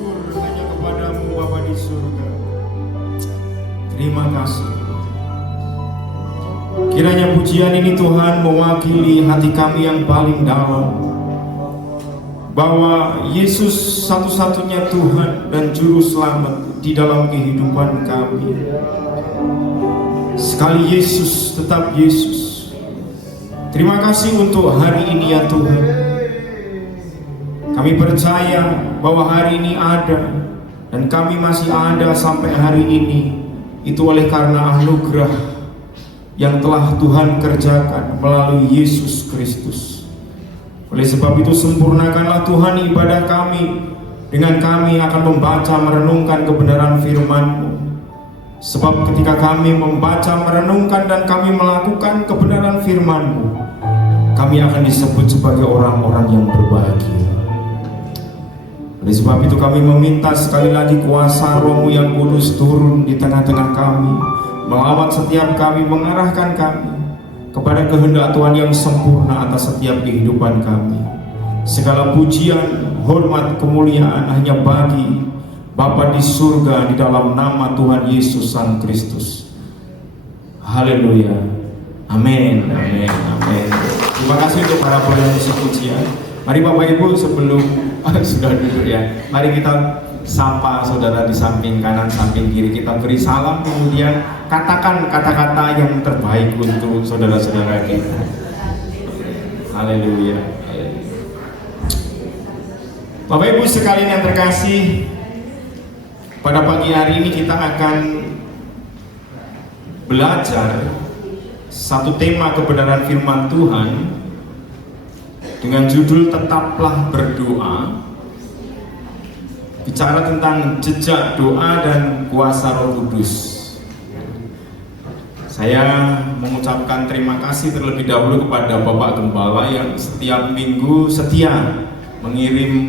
syukur hanya kepadamu Bapa di surga. Terima kasih. Kiranya pujian ini Tuhan mewakili hati kami yang paling dalam, bahwa Yesus satu-satunya Tuhan dan Juru Selamat di dalam kehidupan kami. Sekali Yesus, tetap Yesus. Terima kasih untuk hari ini ya Tuhan. Kami percaya bahwa hari ini ada, dan kami masih ada sampai hari ini. Itu oleh karena anugerah yang telah Tuhan kerjakan melalui Yesus Kristus. Oleh sebab itu sempurnakanlah Tuhan ibadah kami, dengan kami akan membaca merenungkan kebenaran firman-Mu. Sebab ketika kami membaca, merenungkan, dan kami melakukan kebenaran firman-Mu, kami akan disebut sebagai orang-orang yang berbahagia. Oleh sebab itu kami meminta sekali lagi kuasa Roh-Mu yang kudus turun di tengah-tengah kami, melawat setiap kami, mengarahkan kami kepada kehendak Tuhan yang sempurna atas setiap kehidupan kami. Segala pujian, hormat, kemuliaan hanya bagi Bapa di surga, di dalam nama Tuhan Yesus Sang Kristus. Haleluya. Amin. Amin. Amin. Terima kasih untuk para pengisi pujian. Mari Bapak Ibu sebelum sudah duduk ya, mari kita sapa saudara di samping kanan, samping kiri. Kita beri salam, kemudian katakan kata-kata yang terbaik untuk saudara-saudara kita. Haleluya. Bapak Ibu sekalian yang terkasih, pada pagi hari ini kita akan belajar satu tema kebenaran firman Tuhan dengan judul Tetaplah Berdoa. Bicara tentang jejak doa dan kuasa Roh Kudus. Saya mengucapkan terima kasih terlebih dahulu kepada Bapak Gembala yang setiap minggu setia mengirim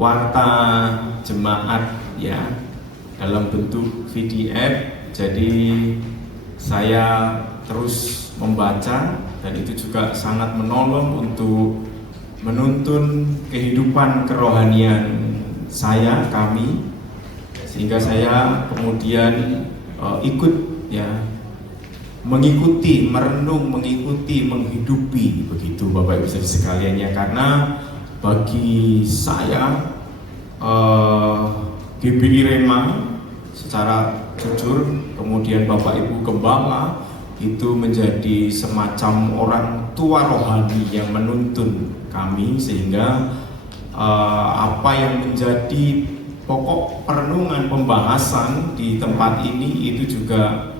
warta jemaat ya dalam bentuk PDF. Jadi saya terus membaca, dan itu juga sangat menolong untuk menuntun kehidupan kerohanian kami, sehingga saya kemudian ikut ya mengikuti, merenung, mengikuti, menghidupi begitu Bapak Ibu sekalian ya. Karena bagi saya GBI Rema secara jujur, kemudian Bapak Ibu Gembala itu menjadi semacam orang tua rohani yang menuntun kami, sehingga apa yang menjadi pokok perenungan pembahasan di tempat ini itu juga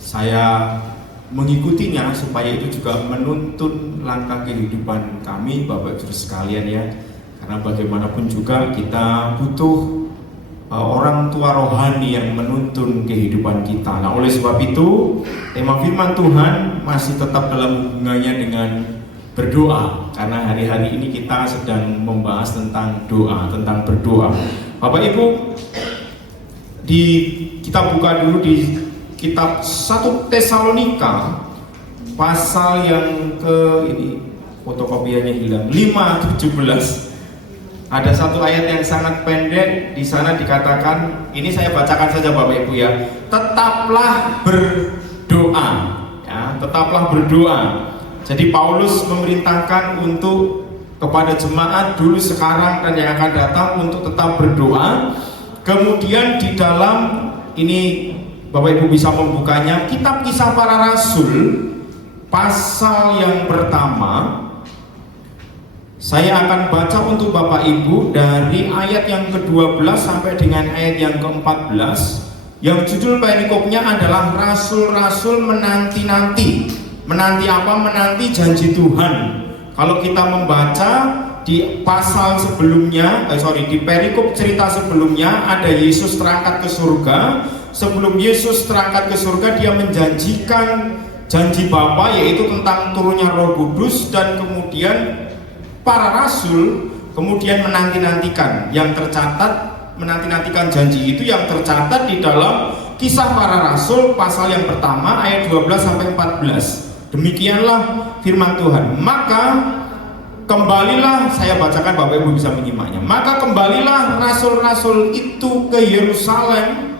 saya mengikutinya, supaya itu juga menuntun langkah kehidupan kami Bapak Ibu sekalian ya. Karena bagaimanapun juga kita butuh orang tua rohani yang menuntun kehidupan kita. Nah, oleh sebab itu tema firman Tuhan masih tetap dalam hubungannya dengan berdoa, karena hari-hari ini kita sedang membahas tentang doa, tentang berdoa. Bapak Ibu, kita buka dulu di kitab 1 Tesalonika pasal yang ini fotokopiannya hilang, 5:17. Ada satu ayat yang sangat pendek di sana dikatakan, ini saya bacakan saja Bapak Ibu ya. Tetaplah berdoa, ya, tetaplah berdoa. Jadi Paulus memerintahkan untuk kepada jemaat dulu, sekarang, dan yang akan datang untuk tetap berdoa. Kemudian di dalam ini Bapak Ibu bisa membukanya, kitab Kisah Para Rasul pasal yang pertama. Saya akan baca untuk Bapak Ibu dari ayat yang ke-12 sampai dengan ayat yang ke-14, yang judul perikopnya adalah Rasul-Rasul menanti-nanti. Menanti apa? Menanti janji Tuhan. Kalau kita membaca di pasal sebelumnya, di perikop cerita sebelumnya, ada Yesus terangkat ke surga. Sebelum Yesus terangkat ke surga, dia menjanjikan janji Bapa, yaitu tentang turunnya Roh Kudus, dan kemudian para rasul kemudian menanti-nantikan, yang tercatat menanti-nantikan janji itu yang tercatat di dalam Kisah Para Rasul pasal yang pertama ayat 12 sampai 14. Demikianlah firman Tuhan. Maka kembalilah, saya bacakan Bapak Ibu bisa menyimaknya. Maka kembalilah rasul-rasul itu ke Yerusalem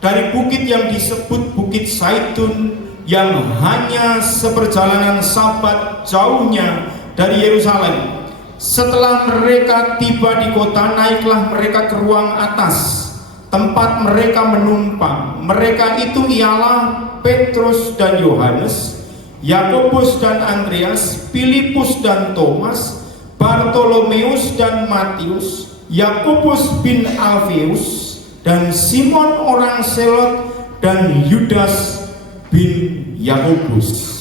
dari bukit yang disebut Bukit Zaitun, yang hanya seperjalanan Sabat jauhnya dari Yerusalem. Setelah mereka tiba di kota, naiklah mereka ke ruang atas, tempat mereka menumpang. Mereka itu ialah Petrus dan Yohanes, Yakobus dan Andreas, Filipus dan Thomas, Bartolomeus dan Matius, Yakobus bin Alfeus, dan Simon orang Selot, dan Yudas bin Yakobus.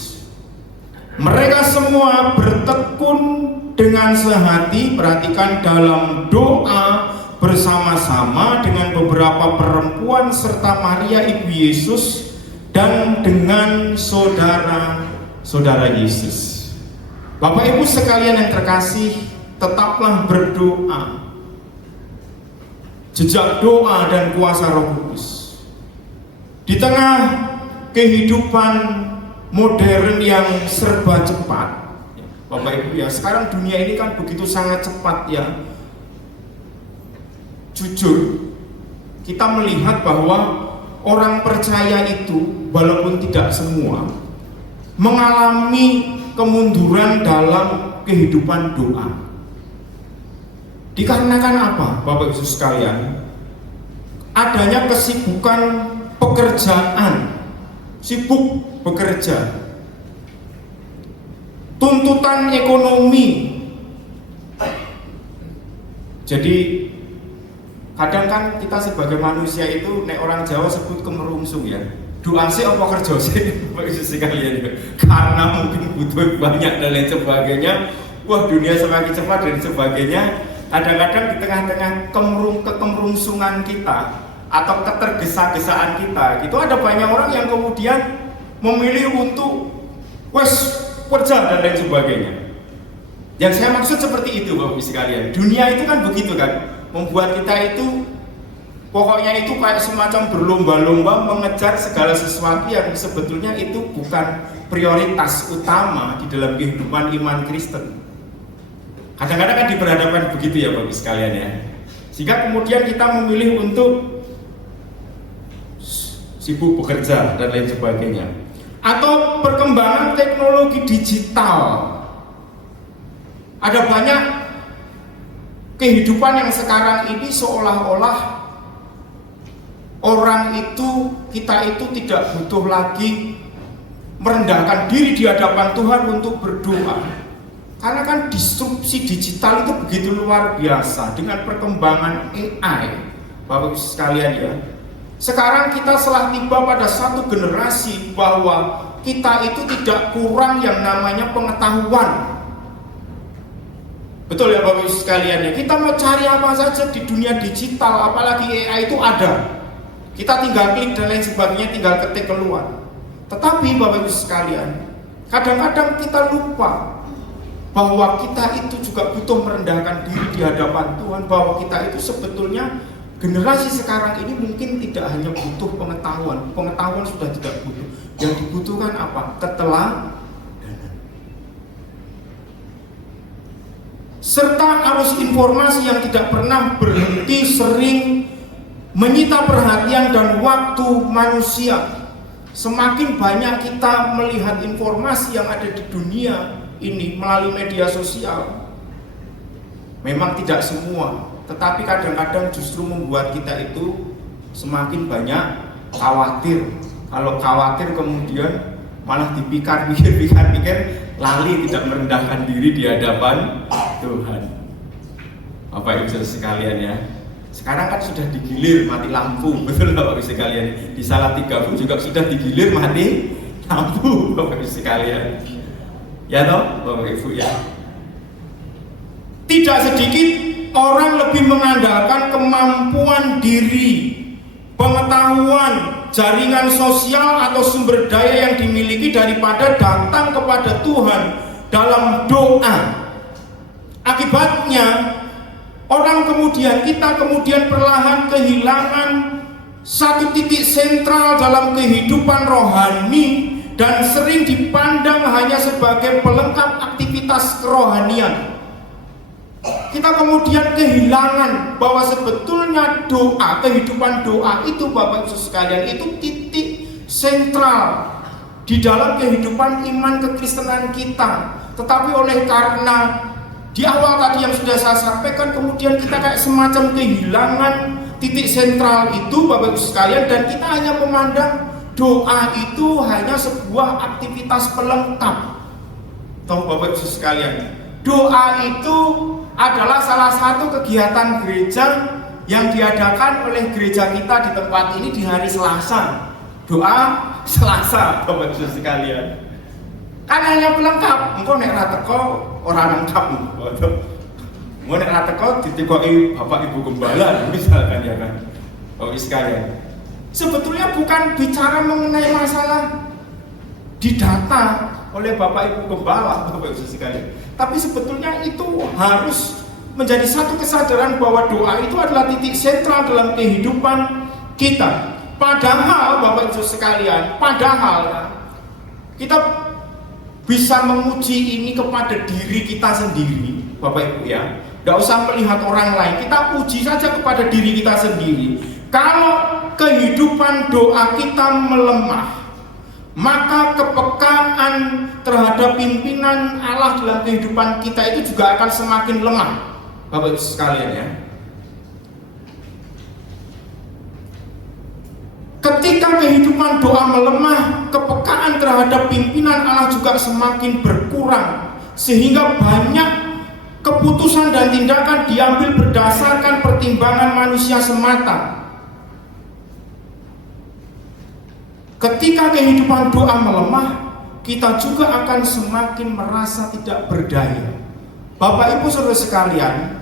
Mereka semua bertekun dengan sehati, perhatikan, dalam doa bersama-sama dengan beberapa perempuan serta Maria ibu Yesus dan dengan saudara-saudara Yesus. Bapak Ibu sekalian yang terkasih, tetaplah berdoa. Jejak doa dan kuasa Roh Kudus di tengah kehidupan modern yang serba cepat. Bapak Ibu ya, sekarang dunia ini kan begitu sangat cepat ya. Jujur, kita melihat bahwa orang percaya itu, walaupun tidak semua, mengalami kemunduran dalam kehidupan doa. Dikarenakan apa, Bapak Ibu sekalian? Adanya kesibukan pekerjaan, sibuk bekerja, tuntutan ekonomi. Jadi kadang kan kita sebagai manusia itu, nek orang Jawa sebut kemerungsung ya. Doa sih apa kerja sih, Bapak Ibu sekalian ya. Karena mungkin butuh banyak dan lain sebagainya. Wah, dunia semakin cepat dan sebagainya. Kadang-kadang di tengah-tengah kemerungsungan kita atau ketergesa-gesaan kita, itu ada banyak orang yang kemudian memilih untuk kerja dan lain sebagainya. Yang saya maksud seperti itu, Bapak Ibu sekalian. Dunia itu kan begitu kan, membuat kita itu pokoknya itu kayak semacam berlomba-lomba mengejar segala sesuatu yang sebetulnya itu bukan prioritas utama di dalam kehidupan iman Kristen. Kadang-kadang kan diperhadapkan begitu ya Bapak Ibu sekalian ya. Sehingga kemudian kita memilih untuk sibuk bekerja dan lain sebagainya. Atau perkembangan teknologi digital. Ada banyak kehidupan yang sekarang ini seolah-olah orang itu, kita itu tidak butuh lagi merendahkan diri di hadapan Tuhan untuk berdoa. Karena kan disrupsi digital itu begitu luar biasa dengan perkembangan AI, Bapak Ibu sekalian ya. Sekarang kita telah tiba pada satu generasi bahwa kita itu tidak kurang yang namanya pengetahuan. Betul ya Bapak Ibu sekalian ya. Kita mau cari apa saja di dunia digital, apalagi AI itu ada. Kita tinggal klik dan lain sebagainya, tinggal ketik keluar. Tetapi Bapak Ibu sekalian, kadang-kadang kita lupa bahwa kita itu juga butuh merendahkan diri di hadapan Tuhan, bahwa kita itu sebetulnya generasi sekarang ini mungkin tidak hanya butuh pengetahuan sudah tidak butuh. Yang dibutuhkan apa? Keteladanan. Serta arus informasi yang tidak pernah berhenti sering menyita perhatian dan waktu manusia. Semakin banyak kita melihat informasi yang ada di dunia ini melalui media sosial. Memang tidak semua, tetapi kadang-kadang justru membuat kita itu semakin banyak khawatir. Kalau khawatir kemudian malah dipikir-pikir lali tidak merendahkan diri di hadapan Tuhan. Bapak Ibu sekalian ya, sekarang kan sudah digilir mati lampu, betul Bapak Ibu sekalian. Di Salatiga pun juga sudah digilir mati lampu, Bapak Ibu sekalian. Ya toh, Bapak Ibu ya. Tidak sedikit orang lebih mengandalkan kemampuan diri, pengetahuan, jaringan sosial atau sumber daya yang dimiliki daripada datang kepada Tuhan dalam doa. Akibatnya kita kemudian perlahan kehilangan satu titik sentral dalam kehidupan rohani dan sering dipandang hanya sebagai pelengkap aktivitas kerohanian. kita kemudian kehilangan bahwa sebetulnya doa, kehidupan doa itu Bapak Ibu sekalian, itu titik sentral di dalam kehidupan iman kekristenan kita. Tetapi oleh karena di awal tadi yang sudah saya sampaikan, kemudian kita kayak semacam kehilangan titik sentral itu Bapak Ibu sekalian, dan kita hanya memandang doa itu hanya sebuah aktivitas pelengkap. Tahu Bapak Ibu sekalian, doa itu adalah salah satu kegiatan gereja yang diadakan oleh gereja kita di tempat ini di hari Selasa. Doa Selasa, Bapak Ibu sekalian. Kan hanya pelengkap. Engko nek ra teko ora lengkap. Engko nek ra teko ditekoki Bapak Ibu Gembala misalkan ya kan. Bapak Ibu sekalian. Sebetulnya bukan bicara mengenai masalah didata oleh Bapak Ibu Gembala, Bapak Ibu sekalian. Tapi sebetulnya itu harus menjadi satu kesadaran bahwa doa itu adalah titik sentral dalam kehidupan kita. Padahal Bapak Ibu sekalian, padahal kita bisa menguji ini kepada diri kita sendiri, Bapak Ibu ya. Tidak usah melihat orang lain, kita uji saja kepada diri kita sendiri. Kalau kehidupan doa kita melemah, maka kepekaan terhadap pimpinan Allah dalam kehidupan kita itu juga akan semakin lemah, Bapak Ibu sekalian ya. Ketika kehidupan doa melemah, kepekaan terhadap pimpinan Allah juga semakin berkurang, sehingga banyak keputusan dan tindakan diambil berdasarkan pertimbangan manusia semata. Ketika kehidupan doa melemah, kita juga akan semakin merasa tidak berdaya. Bapak Ibu Saudara sekalian,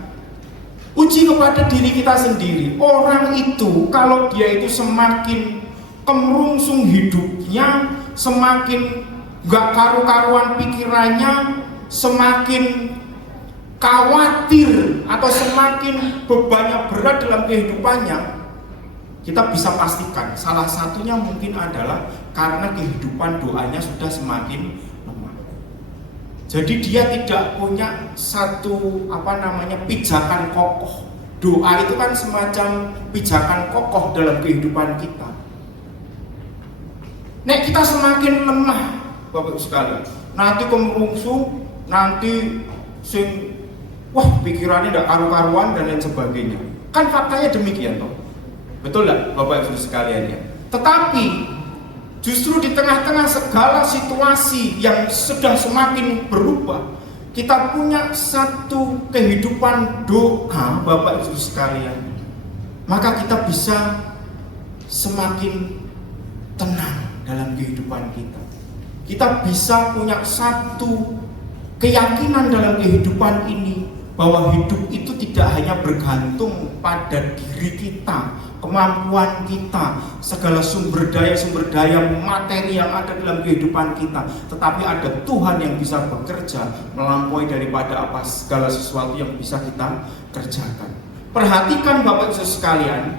uji kepada diri kita sendiri. Orang itu kalau dia itu semakin kemerungsung hidupnya, semakin gak karu-karuan pikirannya, semakin khawatir atau semakin bebannya berat dalam kehidupannya, kita bisa pastikan salah satunya mungkin adalah karena kehidupan doanya sudah semakin lemah. Jadi dia tidak punya satu pijakan kokoh. Doa itu kan semacam pijakan kokoh dalam kehidupan kita. Nek kita semakin lemah, Bapak Ibu sekalian, nanti kemerungsung, nanti pikirannya tidak karu-karuan dan lain sebagainya. Kan faktanya demikian toh. Betul lah Bapak Ibu sekalian ya. Tetapi justru di tengah-tengah segala situasi yang sudah semakin berubah, kita punya satu kehidupan doa Bapak Ibu sekalian. Maka kita bisa semakin tenang dalam kehidupan kita. Kita bisa punya satu keyakinan dalam kehidupan ini bahwa hidup itu tidak hanya bergantung pada diri kita, kemampuan kita, segala sumber daya materi yang ada dalam kehidupan kita, tetapi ada Tuhan yang bisa bekerja melampaui daripada segala sesuatu yang bisa kita kerjakan. Perhatikan Bapak Ibu sekalian,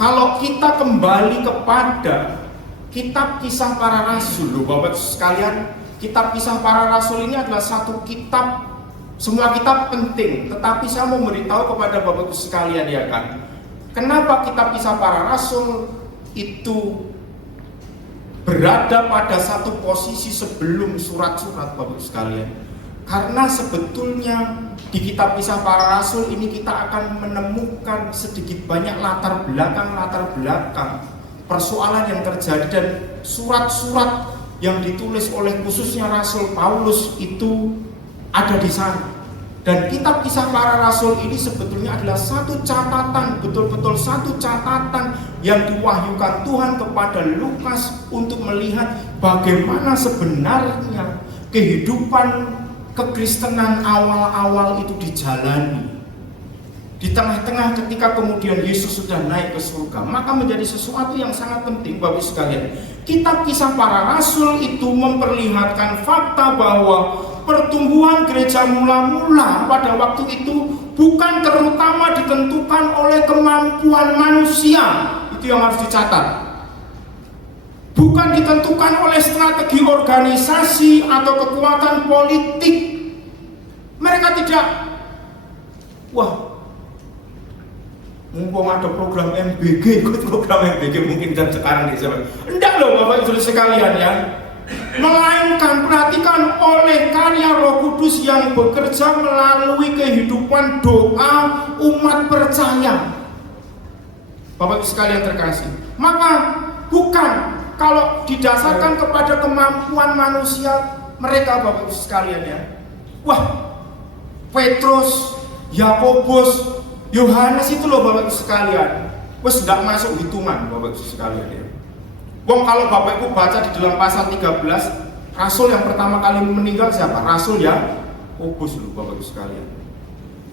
kalau kita kembali kepada kitab Kisah Para Rasul, Bapak Ibu sekalian, kitab Kisah Para Rasul ini adalah satu kitab. Semua kitab penting, tetapi saya mau memberitahu kepada Bapak Ibu sekalian ya kan, kenapa kitab Kisah Para Rasul itu berada pada satu posisi sebelum surat-surat Bapak Ibu sekalian. Karena sebetulnya di kitab Kisah Para Rasul ini kita akan menemukan sedikit banyak latar belakang persoalan yang terjadi, dan surat-surat yang ditulis oleh khususnya Rasul Paulus itu ada di sana. Dan kitab Kisah Para Rasul ini sebetulnya adalah satu catatan, betul-betul satu catatan yang diwahyukan Tuhan kepada Lukas untuk melihat bagaimana sebenarnya kehidupan kekristenan awal-awal itu dijalani. Di tengah-tengah ketika kemudian Yesus sudah naik ke surga, maka menjadi sesuatu yang sangat penting Bapak Ibu sekalian. Kitab Kisah Para Rasul itu memperlihatkan fakta bahwa pertumbuhan gereja mula-mula pada waktu itu bukan terutama ditentukan oleh kemampuan manusia. Itu yang harus dicatat. Bukan ditentukan oleh strategi organisasi atau kekuatan politik. Mereka tidak wah, mumpung ada program MBG, ikut program MBG mungkin dan sekarang di zaman. Enggak loh Bapak Ibu sekalian ya. Melainkan perhatikan oleh karya Roh Kudus yang bekerja melalui kehidupan doa umat percaya. Bapak Ibu sekalian terkasih. Maka bukan kalau didasarkan kepada kemampuan manusia mereka Bapak Ibu sekalian ya. Wah, Petrus, Yakobus, Yohanes itu loh Bapak Ibu sekalian, wes tidak masuk hitungan Bapak Ibu sekalian ya. Wong kalau Bapak Ibu baca di dalam pasal 13, rasul yang pertama kali meninggal siapa? Rasul Yakobus loh Bapak Ibu sekalian.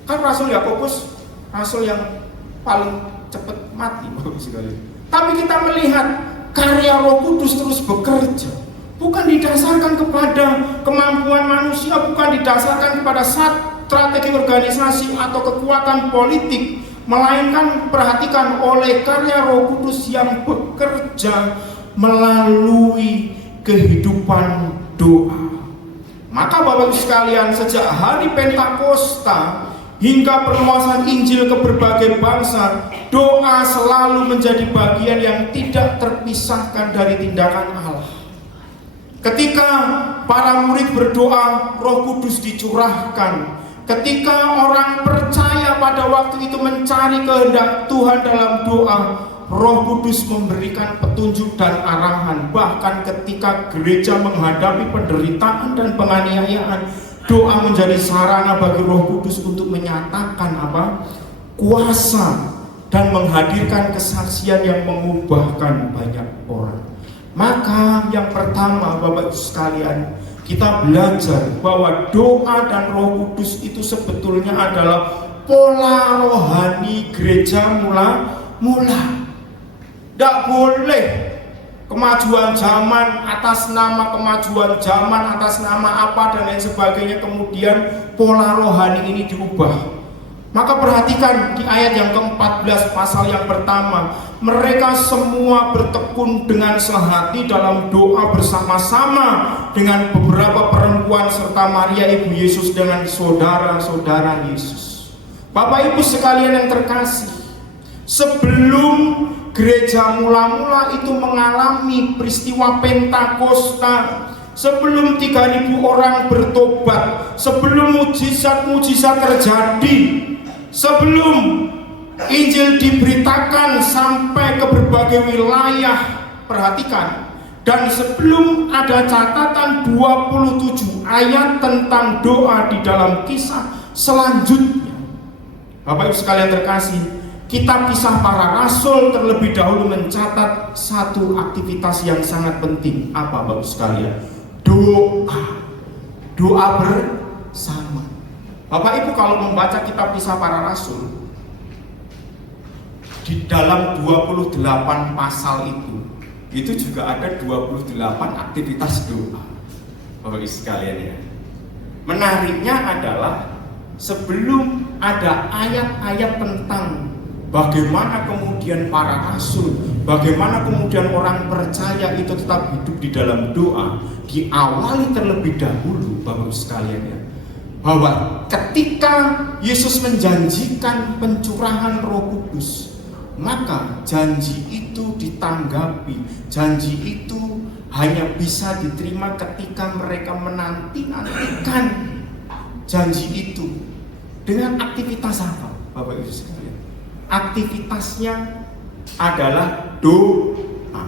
Kan rasul Yakobus rasul yang paling cepat mati Bapak Ibu sekalian. Tapi kita melihat karya Roh Kudus terus bekerja. Bukan didasarkan kepada kemampuan manusia, bukan didasarkan kepada strategi organisasi atau kekuatan politik, melainkan perhatikan oleh karya Roh Kudus yang bekerja melalui kehidupan doa. Maka Bapak Ibu sekalian, sejak hari Pentakosta hingga perluasan Injil ke berbagai bangsa, doa selalu menjadi bagian yang tidak terpisahkan dari tindakan Allah. Ketika para murid berdoa, Roh Kudus dicurahkan. Ketika orang percaya pada waktu itu mencari kehendak Tuhan dalam doa, Roh Kudus memberikan petunjuk dan arahan. Bahkan ketika gereja menghadapi penderitaan dan penganiayaan, doa menjadi sarana bagi Roh Kudus untuk menyatakan kuasa dan menghadirkan kesaksian yang mengubahkan banyak orang. Maka yang pertama Bapak Ibu sekalian, kita belajar bahwa doa dan Roh Kudus itu sebetulnya adalah pola rohani gereja mula-mula. Tidak boleh kemajuan zaman atas nama kemajuan zaman, atas nama apa dan lain sebagainya, kemudian pola rohani ini diubah. Maka perhatikan di ayat yang ke-14 pasal yang pertama, mereka semua bertekun dengan sehati dalam doa bersama-sama dengan beberapa perempuan serta Maria ibu Yesus dengan saudara-saudara Yesus. Bapak Ibu sekalian yang terkasih, sebelum gereja mula-mula itu mengalami peristiwa Pentakosta, sebelum 3.000 orang bertobat, sebelum mujizat-mujizat terjadi, sebelum Injil diberitakan sampai ke berbagai wilayah, perhatikan, dan sebelum ada catatan 27 ayat tentang doa di dalam kisah selanjutnya, Bapak Ibu sekalian terkasih, kitab Kisah Para Rasul terlebih dahulu mencatat satu aktivitas yang sangat penting. Apa Bapak Ibu sekalian? Doa bersama. Bapak Ibu kalau membaca kitab Kisah Para Rasul, di dalam 28 pasal itu juga ada 28 aktivitas doa. Bapak Ibu sekalian ya. Menariknya adalah sebelum ada ayat-ayat tentang bagaimana kemudian para rasul, bagaimana kemudian orang percaya itu tetap hidup di dalam doa, diawali terlebih dahulu Bapak Ibu sekalian ya, bahwa ketika Yesus menjanjikan pencurahan Roh Kudus, maka janji itu ditanggapi. Janji itu hanya bisa diterima ketika mereka menanti-nantikan janji itu dengan aktivitas apa Bapak Ibu sekalian? Aktivitasnya adalah doa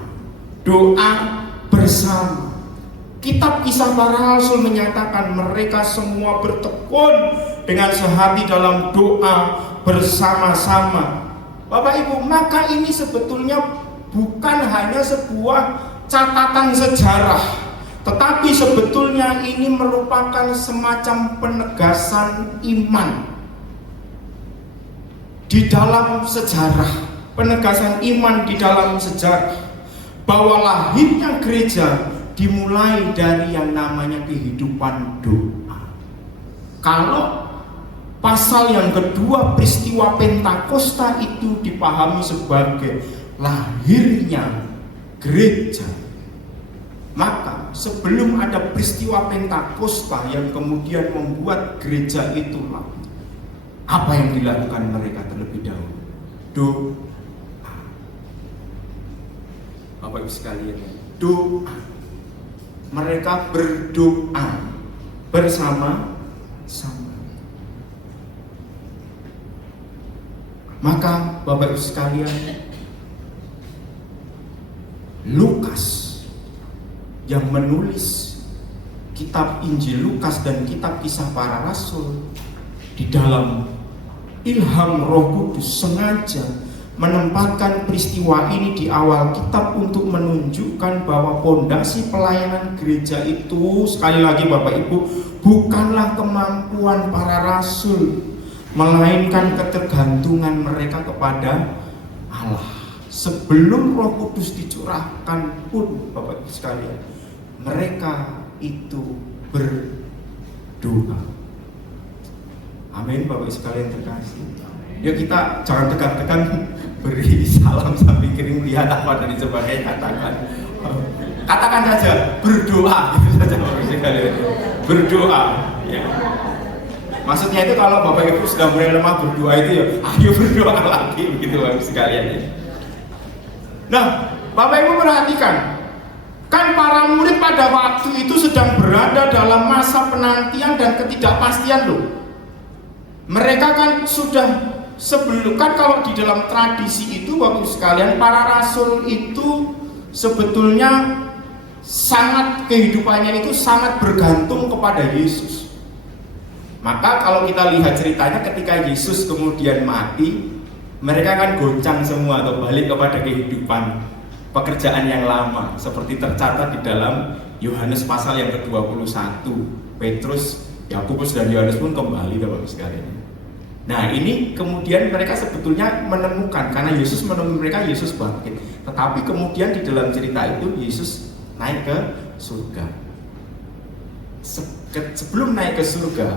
bersama. Kitab Kisah Para Rasul menyatakan mereka semua bertekun dengan sehati dalam doa bersama-sama. Bapak Ibu, maka ini sebetulnya bukan hanya sebuah catatan sejarah, tetapi sebetulnya ini merupakan semacam penegasan iman di dalam sejarah, penegasan iman di dalam sejarah, bahwa lahirnya gereja dimulai dari yang namanya kehidupan doa. Kalau pasal yang kedua peristiwa Pentakosta itu dipahami sebagai lahirnya gereja, maka sebelum ada peristiwa Pentakosta yang kemudian membuat gereja itu lahir, Apa yang dilakukan mereka terlebih dahulu? Doa. Bapak Ibu sekalian, doa. Mereka berdoa bersama-sama. Maka Bapak Ibu sekalian, Lukas yang menulis kitab Injil Lukas dan kitab Kisah Para Rasul di dalam ilham Roh Kudus sengaja menempatkan peristiwa ini di awal kitab untuk menunjukkan bahwa pondasi pelayanan gereja itu, sekali lagi Bapak Ibu, bukanlah kemampuan para rasul, melainkan ketergantungan mereka kepada Allah. Sebelum Roh Kudus dicurahkan pun Bapak Ibu sekalian, mereka itu berdoa. Amin Bapak Ibu sekalian terkasih. Ya kita jangan tekan-tekan beri salam sambil kirim lihat apa dan sebagainya, katakan saja berdoa gitu saja Bapak Ibu sekalian. Berdoa ya. Maksudnya itu kalau Bapak Ibu sudah mulai lemah berdoa itu ya ayo berdoa lagi begitu Bapak Ibu sekalian ya. Nah Bapak Ibu perhatikan, kan para murid pada waktu itu sedang berada dalam masa penantian dan ketidakpastian loh. Mereka kan sudah sebelum, kan kalau di dalam tradisi itu Bapak Ibu sekalian, para rasul itu sebetulnya sangat, kehidupannya itu sangat bergantung kepada Yesus. Maka kalau kita lihat ceritanya ketika Yesus kemudian mati, mereka kan goncang semua atau balik kepada kehidupan pekerjaan yang lama, seperti tercatat di dalam Yohanes pasal yang ke-21. Petrus, Yakobus dan Yohanes pun kembali Bapak Ibu sekalian. Nah ini kemudian mereka sebetulnya menemukan, karena Yesus menemui mereka, Yesus bangkit. Tetapi kemudian di dalam cerita itu Yesus naik ke surga. Sebelum naik ke surga,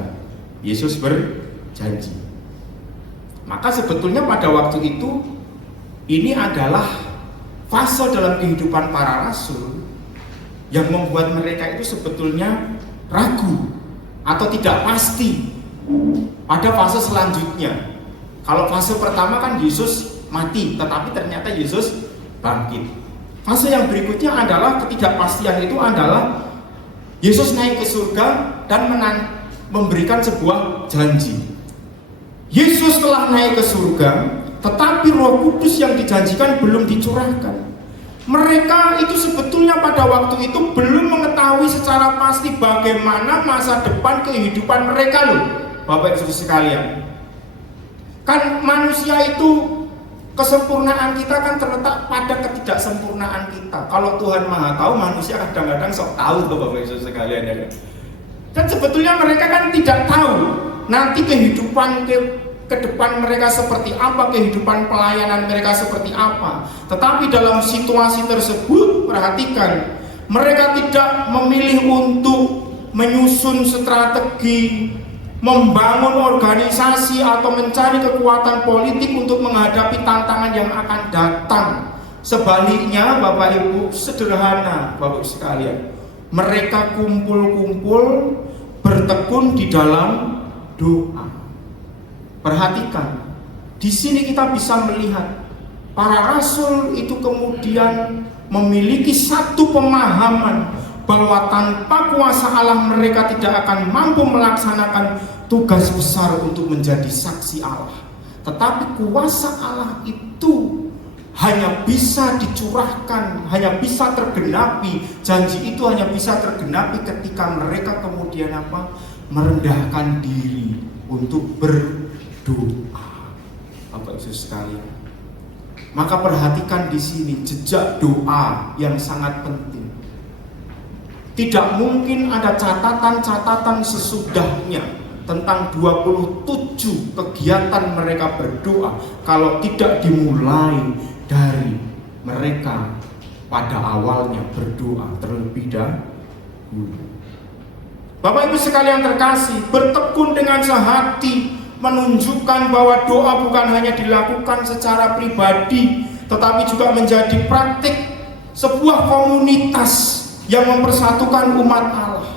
Yesus berjanji. Maka sebetulnya pada waktu itu ini adalah fase dalam kehidupan para rasul yang membuat mereka itu sebetulnya ragu atau tidak pasti pada fase selanjutnya. Kalau fase pertama kan Yesus mati, tetapi ternyata Yesus bangkit. Fase yang berikutnya adalah ketidakpastian, itu adalah Yesus naik ke surga dan memberikan sebuah janji. Yesus telah naik ke surga, tetapi Roh Kudus yang dijanjikan belum dicurahkan. Mereka itu sebetulnya pada waktu itu belum mengetahui secara pasti bagaimana masa depan kehidupan mereka loh, Bapak Ibu sekalian. Kan manusia itu, kesempurnaan kita kan terletak pada ketidaksempurnaan kita. Kalau Tuhan Maha tahu, manusia kadang-kadang sok tahu tuh Bapak Ibu sekalian ya. Dan sebetulnya mereka kan tidak tahu nanti kehidupan ke depan mereka seperti apa, kehidupan pelayanan mereka seperti apa. Tetapi dalam situasi tersebut, perhatikan, mereka tidak memilih untuk menyusun strategi, membangun organisasi atau mencari kekuatan politik untuk menghadapi tantangan yang akan datang. Sebaliknya Bapak Ibu, sederhana Bapak Ibu sekalian, mereka kumpul-kumpul bertekun di dalam doa. Perhatikan, di sini kita bisa melihat para rasul itu kemudian memiliki satu pemahaman bahwa tanpa kuasa Allah mereka tidak akan mampu melaksanakan tugas besar untuk menjadi saksi Allah. Tetapi kuasa Allah itu hanya bisa dicurahkan, hanya bisa tergenapi, janji itu hanya bisa tergenapi ketika mereka kemudian apa? Merendahkan diri untuk berdoa. Bapak Ibu sekalian, maka perhatikan di sini jejak doa yang sangat penting. Tidak mungkin ada catatan-catatan sesudahnya tentang 27 kegiatan mereka berdoa kalau tidak dimulai dari mereka pada awalnya berdoa terlebih dahulu. Bapak Ibu sekalian terkasih, bertekun dengan sehati menunjukkan bahwa doa bukan hanya dilakukan secara pribadi, tetapi juga menjadi praktik sebuah komunitas yang mempersatukan umat Allah.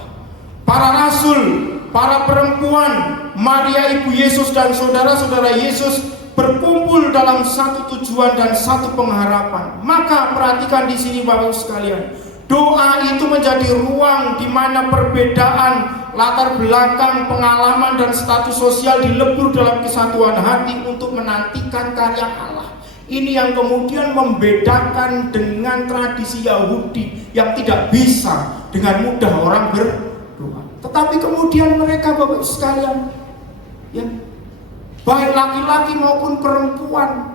Para rasul para perempuan, Maria ibu Yesus dan saudara-saudara Yesus berkumpul dalam satu tujuan dan satu pengharapan. Maka perhatikan di sini Bapak Ibu sekalian, doa itu menjadi ruang di mana perbedaan latar belakang, pengalaman dan status sosial dilebur dalam kesatuan hati untuk menantikan karya Allah. Ini yang kemudian membedakan dengan tradisi Yahudi yang tidak bisa dengan mudah orang berdoa. Tetapi kemudian mereka Bapak Ibu sekalian, ya, baik laki-laki maupun perempuan,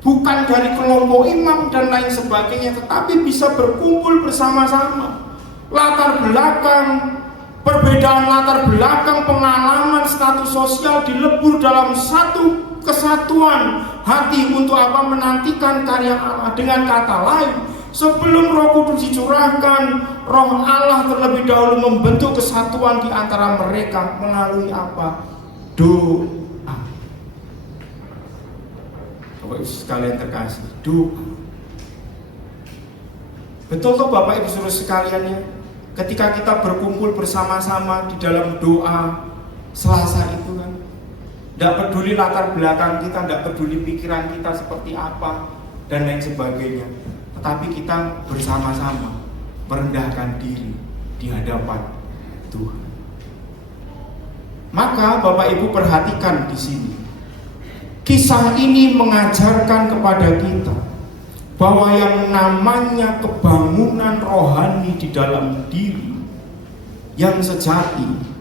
bukan dari kelompok imam dan lain sebagainya, tetapi bisa berkumpul bersama-sama. Latar belakang, perbedaan latar belakang, pengalaman, status sosial dilebur dalam satu kesatuan hati untuk apa? Menantikan karya Allah. Dengan kata lain, sebelum Roh Kudus dicurahkan, Roh Allah terlebih dahulu membentuk kesatuan di antara mereka melalui apa? Doa. Bapak Ibu sekalian terkasih, doa. Betul kok Bapak Ibu Saudara sekalian ya, ketika kita berkumpul bersama-sama di dalam doa Selasa itu kan, tidak peduli latar belakang kita, tidak peduli pikiran kita seperti apa dan lain sebagainya, tetapi kita bersama-sama merendahkan diri di hadapan Tuhan. Maka Bapak Ibu perhatikan di sini, kisah ini mengajarkan kepada kita bahwa yang namanya kebangunan rohani di dalam diri yang sejati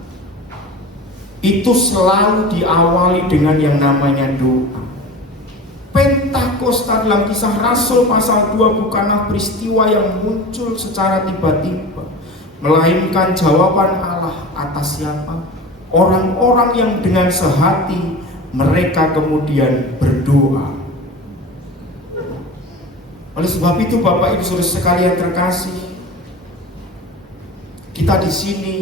itu selalu diawali dengan yang namanya doa. Pentakosta dalam Kisah Rasul pasal 2 bukanlah peristiwa yang muncul secara tiba-tiba, melainkan jawaban Allah atas siapa? Orang-orang yang dengan sehati mereka kemudian berdoa. Oleh sebab itu Bapak Ibu Saudara sekalian terkasih, kita di sini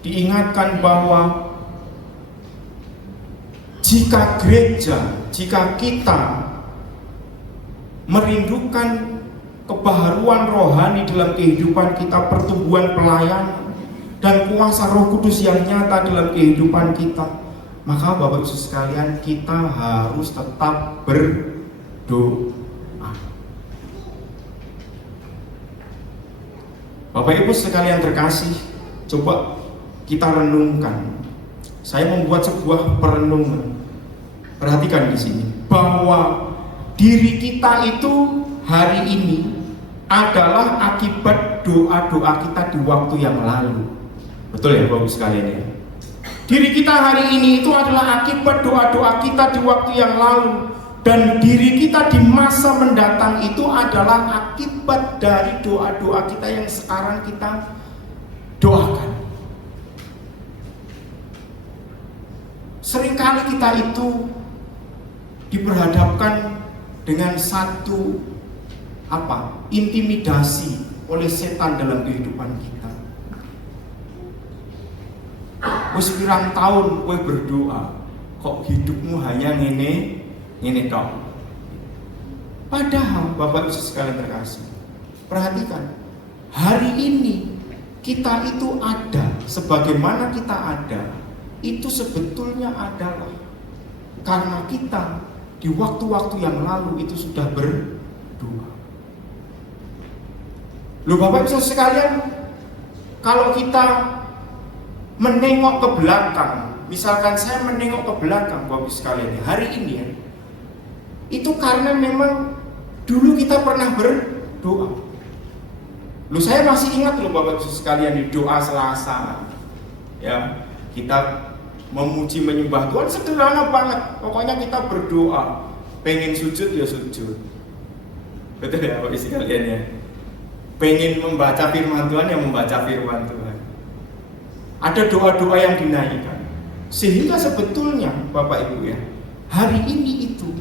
diingatkan bahwa jika gereja, jika kita merindukan kebaharuan rohani dalam kehidupan kita, pertumbuhan pelayanan dan kuasa Roh Kudus yang nyata dalam kehidupan kita, maka Bapak Ibu sekalian, kita harus tetap berdoa. Bapak Ibu sekalian terkasih, coba kita renungkan. Saya membuat sebuah perenungan. Perhatikan di sini bahwa diri kita itu hari ini adalah akibat doa-doa kita di waktu yang lalu. Betul ya Bapak Ibu sekalian ya? Diri kita hari ini itu adalah akibat doa-doa kita di waktu yang lalu. Dan diri kita di masa mendatang itu adalah akibat dari doa-doa kita yang sekarang kita doakan. Seringkali kita itu diperhadapkan dengan satu intimidasi oleh setan dalam kehidupan kita. Wis pirang tahun kowe berdoa, kok hidupmu hanya ngene tok. Padahal Bapak Ibu sekalian terkasih, perhatikan, hari ini kita itu ada, sebagaimana kita ada, itu sebetulnya adalah karena kita di waktu-waktu yang lalu itu sudah berdoa. Loh Bapak Ibu sekalian, kalau kita menengok ke belakang, misalkan saya menengok ke belakang Bapak Ibu sekalian, hari ini ya, itu karena memang dulu kita pernah berdoa. Loh saya masih ingat loh Bapak Ibu sekalian, di doa Selasa ya, kita memuji menyembah Tuhan sederhana banget. Pokoknya kita berdoa, pengen sujud ya sujud. Betul ya Bapak Ibu sekalian ya. Pengen membaca firman Tuhan ya membaca firman Tuhan. Ada doa-doa yang dinaikkan. Sehingga sebetulnya Bapak Ibu ya, hari ini itu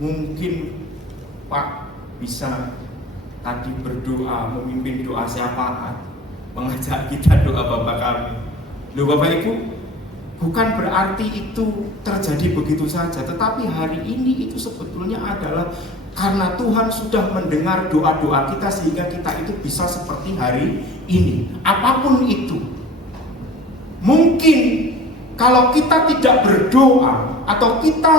mungkin Pak bisa tadi berdoa, memimpin doa syafaat, mengajak kita doa Bapak kami. Loh Bapak Ibu, bukan berarti itu terjadi begitu saja, tetapi hari ini itu sebetulnya adalah karena Tuhan sudah mendengar doa-doa kita sehingga kita itu bisa seperti hari ini. Apapun itu, Mungkin kalau kita tidak berdoa atau kita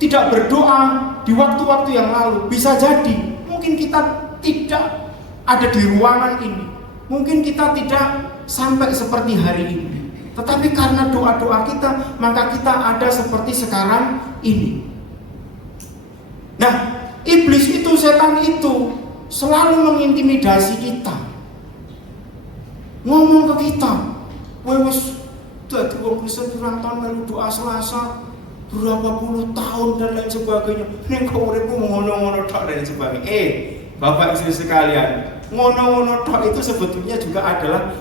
tidak berdoa di waktu-waktu yang lalu, bisa jadi mungkin kita tidak ada di ruangan ini, mungkin kita tidak sampai seperti hari ini. Tetapi karena doa-doa kita, maka kita ada seperti sekarang ini. Nah, iblis itu, setan itu selalu mengintimidasi kita, ngomong ke kita, wes dadi wong Kristen pirang tahun melu doa Selasa berapa puluh tahun dan lain sebagainya. Nek kok uripku ngono-ngono tok dan sebagainya. Bapak Ibu sekalian, ngono-ngono tok itu sebetulnya juga adalah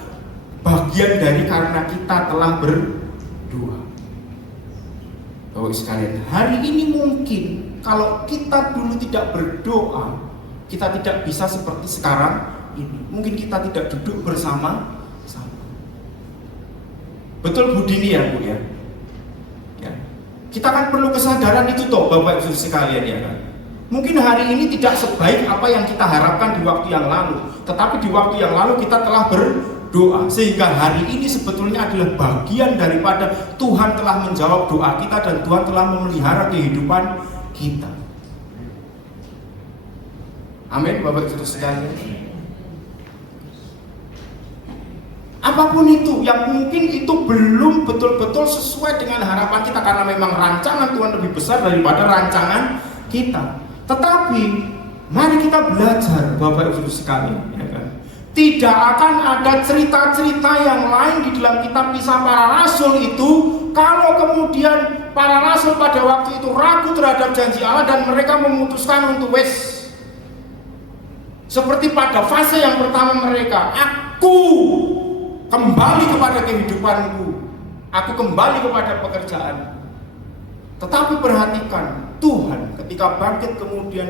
bagian dari karena kita telah berdoa. Bapak Ibu sekalian, hari ini mungkin kalau kita dulu tidak berdoa, kita tidak bisa seperti sekarang ini. Mungkin kita tidak duduk bersama. Betul Bu Dini ya Bu ya? Ya. Kita kan perlu kesadaran itu toh Bapak Ibu sekalian ya kan. Mungkin hari ini tidak sebaik apa yang kita harapkan di waktu yang lalu, tetapi di waktu yang lalu kita telah berdoa, sehingga hari ini sebetulnya adalah bagian daripada Tuhan telah menjawab doa kita dan Tuhan telah memelihara kehidupan kita. Amin Bapak Ibu sekalian. Apapun itu yang mungkin itu belum betul-betul sesuai dengan harapan kita, karena memang rancangan Tuhan lebih besar daripada rancangan kita. Tetapi mari kita belajar Bapak Ibu sekalian ya kan? Tidak akan ada cerita-cerita yang lain di dalam kitab Kisah Para Rasul itu kalau kemudian para rasul pada waktu itu ragu terhadap janji Allah dan mereka memutuskan untuk seperti pada fase yang pertama mereka, aku kembali kepada kehidupanku, aku kembali kepada pekerjaan. Tetapi perhatikan, Tuhan ketika bangkit kemudian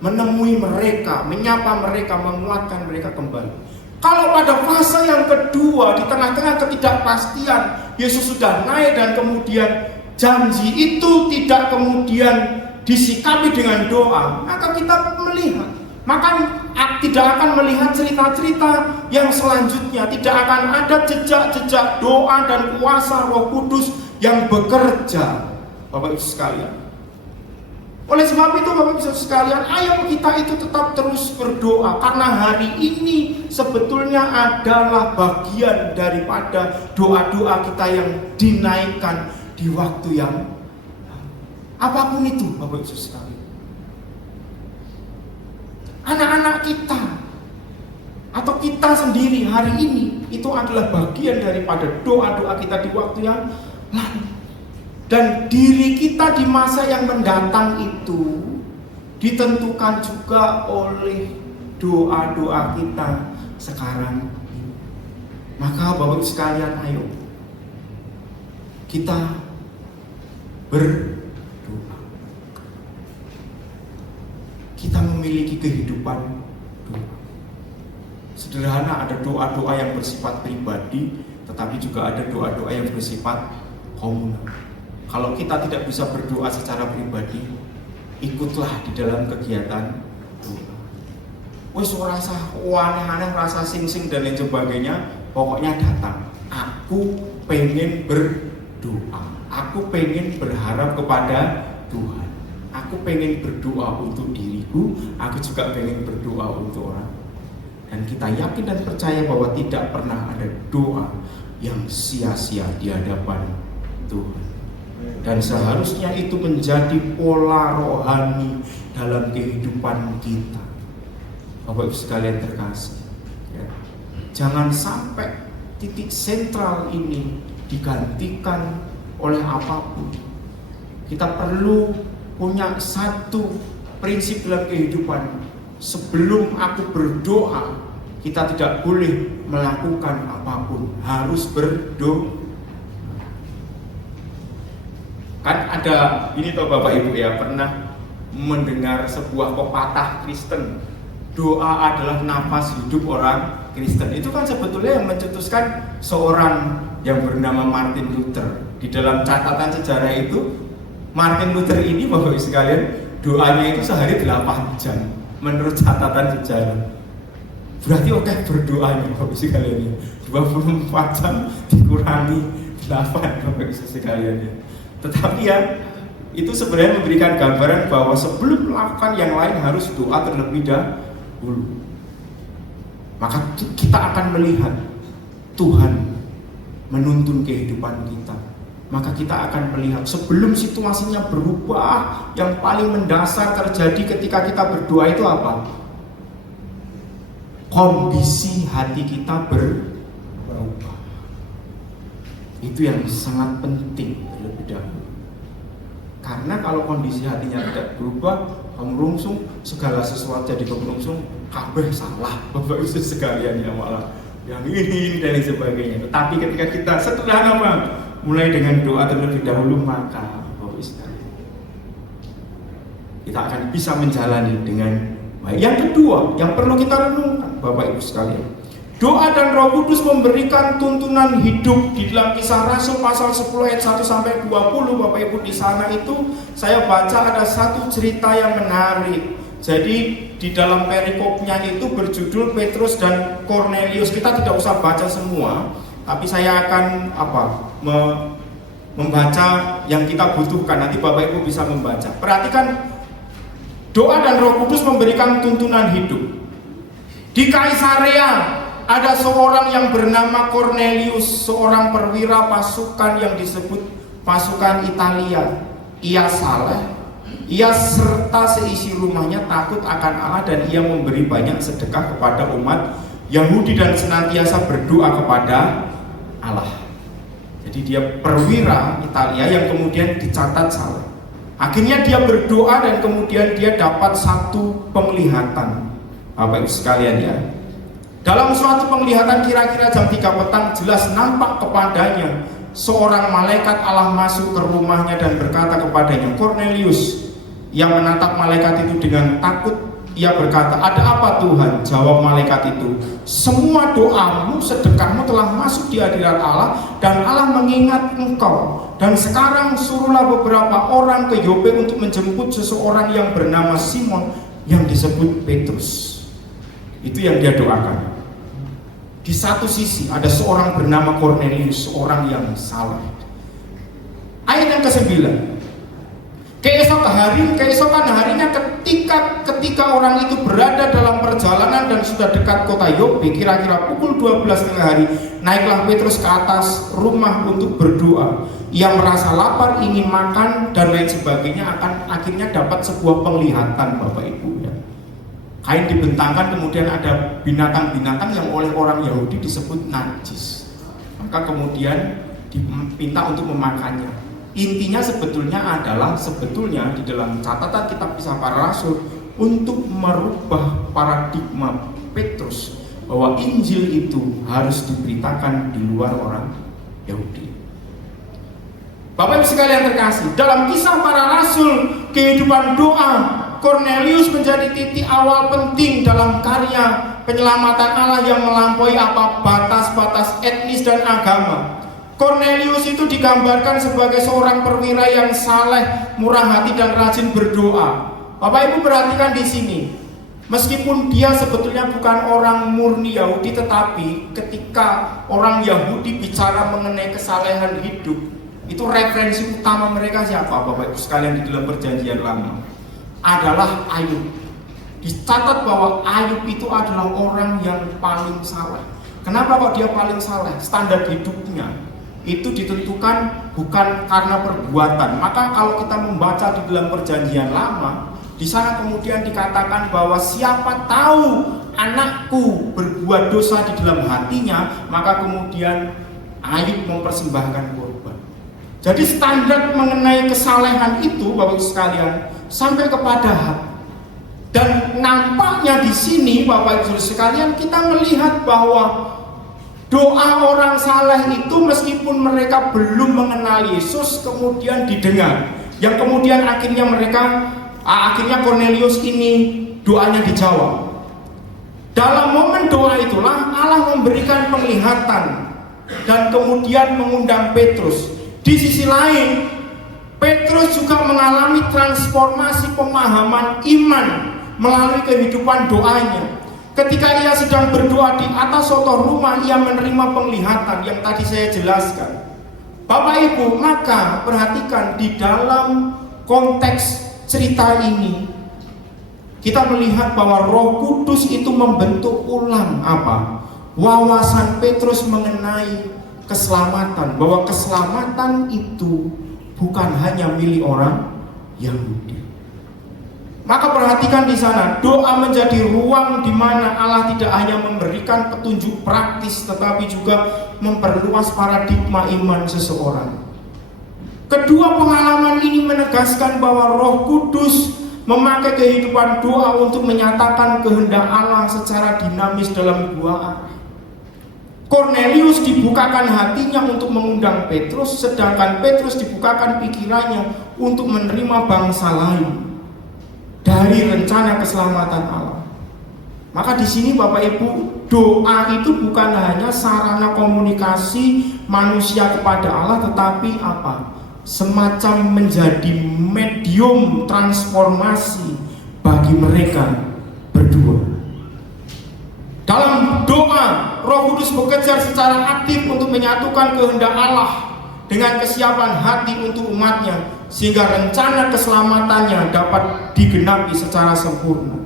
menemui mereka, menyapa mereka, menguatkan mereka kembali. Kalau pada fase yang kedua, di tengah-tengah ketidakpastian, Yesus sudah naik dan kemudian janji itu tidak kemudian disikapi dengan doa, maka kita melihat, maka tidak akan melihat cerita-cerita yang selanjutnya, tidak akan ada jejak-jejak doa dan kuasa Roh Kudus yang bekerja, Bapak Ibu sekalian. Oleh sebab itu Bapak Ibu sekalian, ayo kita itu tetap terus berdoa, karena hari ini sebetulnya adalah bagian daripada doa-doa kita yang dinaikkan di waktu yang apapun itu Bapak Ibu sekalian. Anak-anak kita atau kita sendiri hari ini itu adalah bagian daripada doa-doa kita di waktu yang lalu. Dan diri kita di masa yang mendatang itu ditentukan juga oleh doa-doa kita sekarang. Maka Bapak Ibu sekalian, ayo kita berdoa. Kita memiliki kehidupan doa. Sederhana, ada doa-doa yang bersifat pribadi, tetapi juga ada doa-doa yang bersifat komunal. Kalau kita tidak bisa berdoa secara pribadi, ikutlah di dalam kegiatan doa. Wes rasa aneh-aneh, rasa sing-sing dan lain sebagainya, pokoknya datang. Aku pengen berdoa, aku pengen berharap kepada Tuhan, aku pengen berdoa untuk diriku, aku juga pengen berdoa untuk orang. Dan kita yakin dan percaya bahwa tidak pernah ada doa yang sia-sia di hadapan Tuhan. Dan seharusnya itu menjadi pola rohani dalam kehidupan kita. Bapak Ibu sekalian terkasih ya. Jangan sampai titik sentral ini digantikan oleh apapun. Kita perlu punya satu prinsip dalam kehidupan. Sebelum aku berdoa, kita tidak boleh melakukan apapun, harus berdoa. Kan ada ini toh Bapak Ibu ya, pernah mendengar sebuah pepatah Kristen, doa adalah nafas hidup orang Kristen. Itu kan sebetulnya yang mencetuskan seorang yang bernama Martin Luther. Di dalam catatan sejarah itu, Martin Luther ini Bapak Ibu sekalian, doanya itu sehari 8 jam menurut catatan sejarah. Berarti oke berdoanya Bapak Ibu sekalian ya. 24 jam dikurangi 8 Bapak Ibu sekalian ya. Tetapi ya itu sebenarnya memberikan gambaran bahwa sebelum melakukan yang lain harus doa terlebih dahulu. Maka kita akan melihat Tuhan menuntun kehidupan kita. Maka kita akan melihat sebelum situasinya berubah, yang paling mendasar terjadi ketika kita berdoa itu apa? Kondisi hati kita berubah. Itu yang sangat penting terlebih dahulu. Karena kalau kondisi hatinya tidak berubah, kemerungsung, segala sesuatu jadi kemerungsung, kabeh salah Bapak Ibu sekalian ya, malah yang ini dan sebagainya. Tetapi ketika kita sederhana Bang, mulai dengan doa terlebih dahulu, maka Bapak Ibu sekalian, kita akan bisa menjalani dengan baik. Yang kedua, yang perlu kita renungkan Bapak Ibu sekalian, doa dan Roh Kudus memberikan tuntunan hidup. Di dalam Kisah Rasul pasal 10 ayat 1 sampai 20 Bapak Ibu, di sana itu saya baca ada satu cerita yang menarik. Jadi di dalam perikopnya itu berjudul Petrus dan Kornelius. Kita tidak usah baca semua, tapi saya akan membaca yang kita butuhkan. Nanti Bapak Ibu bisa membaca. Perhatikan, doa dan Roh Kudus memberikan tuntunan hidup. Di Kaisarea ada seorang yang bernama Kornelius, seorang perwira pasukan yang disebut pasukan Italia. Ia saleh, ia serta seisi rumahnya takut akan Allah, dan ia memberi banyak sedekah kepada umat Yahudi dan senantiasa berdoa kepada Allah. Jadi dia perwira Italia yang kemudian dicatat saleh. Akhirnya dia berdoa dan kemudian dia dapat satu penglihatan. Bapak Ibu sekalian ya, dalam suatu penglihatan kira-kira jam 3 petang, jelas nampak kepadanya seorang malaikat Allah masuk ke rumahnya dan berkata kepadanya, Kornelius. Ia menatap malaikat itu dengan takut. Ia berkata, ada apa Tuhan? Jawab malaikat itu, semua doamu, sedekahmu telah masuk di hadirat Allah, dan Allah mengingat engkau. Dan sekarang suruhlah beberapa orang ke Yope untuk menjemput seseorang yang bernama Simon, yang disebut Petrus. Itu yang dia doakan. Di satu sisi ada seorang bernama Kornelius, seorang yang saleh. Ayat yang ke-9, keesokan harinya ketika orang itu berada dalam perjalanan dan sudah dekat kota Yope, kira-kira pukul 12 tengah hari, naiklah Petrus ke atas rumah untuk berdoa. Ia merasa lapar, ingin makan dan lain sebagainya, akhirnya dapat sebuah penglihatan Bapak Ibu ya. Kain dibentangkan, kemudian ada binatang-binatang yang oleh orang Yahudi disebut najis. Maka kemudian diminta untuk memakannya. Intinya sebetulnya di dalam catatan kitab Kisah Para Rasul untuk merubah paradigma Petrus bahwa Injil itu harus diberitakan di luar orang Yahudi. Bapak Ibu sekalian terkasih, dalam Kisah Para Rasul, kehidupan doa Kornelius menjadi titik awal penting dalam karya penyelamatan Allah yang melampaui batas-batas etnis dan agama. Kornelius itu digambarkan sebagai seorang perwira yang saleh, murah hati dan rajin berdoa. Bapak Ibu perhatikan di sini, meskipun dia sebetulnya bukan orang murni Yahudi, tetapi ketika orang Yahudi bicara mengenai kesalehan hidup, itu referensi utama mereka siapa Bapak Ibu sekalian di dalam perjanjian lama? Adalah Ayub. Dicatat bahwa Ayub itu adalah orang yang paling saleh. Kenapa kok dia paling saleh? Standar hidupnya itu ditentukan bukan karena perbuatan. Maka kalau kita membaca di dalam perjanjian lama, di sana kemudian dikatakan bahwa siapa tahu anakku berbuat dosa di dalam hatinya, maka kemudian Ayub mempersembahkan korban. Jadi standar mengenai kesalehan itu Bapak Ibu sekalian sampai kepada hati. Dan nampaknya di sini Bapak Ibu sekalian kita melihat bahwa doa orang saleh itu meskipun mereka belum mengenal Yesus kemudian didengar. Yang kemudian akhirnya Kornelius ini doanya dijawab. Dalam momen doa itulah Allah memberikan penglihatan dan kemudian mengundang Petrus. Di sisi lain, Petrus juga mengalami transformasi pemahaman iman melalui kehidupan doanya. Ketika ia sedang berdoa di atas soto rumah, ia menerima penglihatan yang tadi saya jelaskan. Bapak Ibu, maka perhatikan di dalam konteks cerita ini, kita melihat bahwa Roh Kudus itu membentuk ulang apa? Wawasan Petrus mengenai keselamatan, bahwa keselamatan itu bukan hanya milik orang Yahudi. Maka perhatikan di sana, doa menjadi ruang di mana Allah tidak hanya memberikan petunjuk praktis, tetapi juga memperluas paradigma iman seseorang. Kedua pengalaman ini menegaskan bahwa Roh Kudus memakai kehidupan doa untuk menyatakan kehendak Allah secara dinamis dalam dua arah. Kornelius dibukakan hatinya untuk mengundang Petrus, sedangkan Petrus dibukakan pikirannya untuk menerima bangsa lain dari rencana keselamatan Allah. Maka di sini Bapak Ibu, doa itu bukan hanya sarana komunikasi manusia kepada Allah, tetapi apa? Semacam menjadi medium transformasi bagi mereka berdua. Dalam doa, Roh Kudus bekerja secara aktif untuk menyatukan kehendak Allah dengan kesiapan hati untuk umatnya, sehingga rencana keselamatannya dapat digenapi secara sempurna.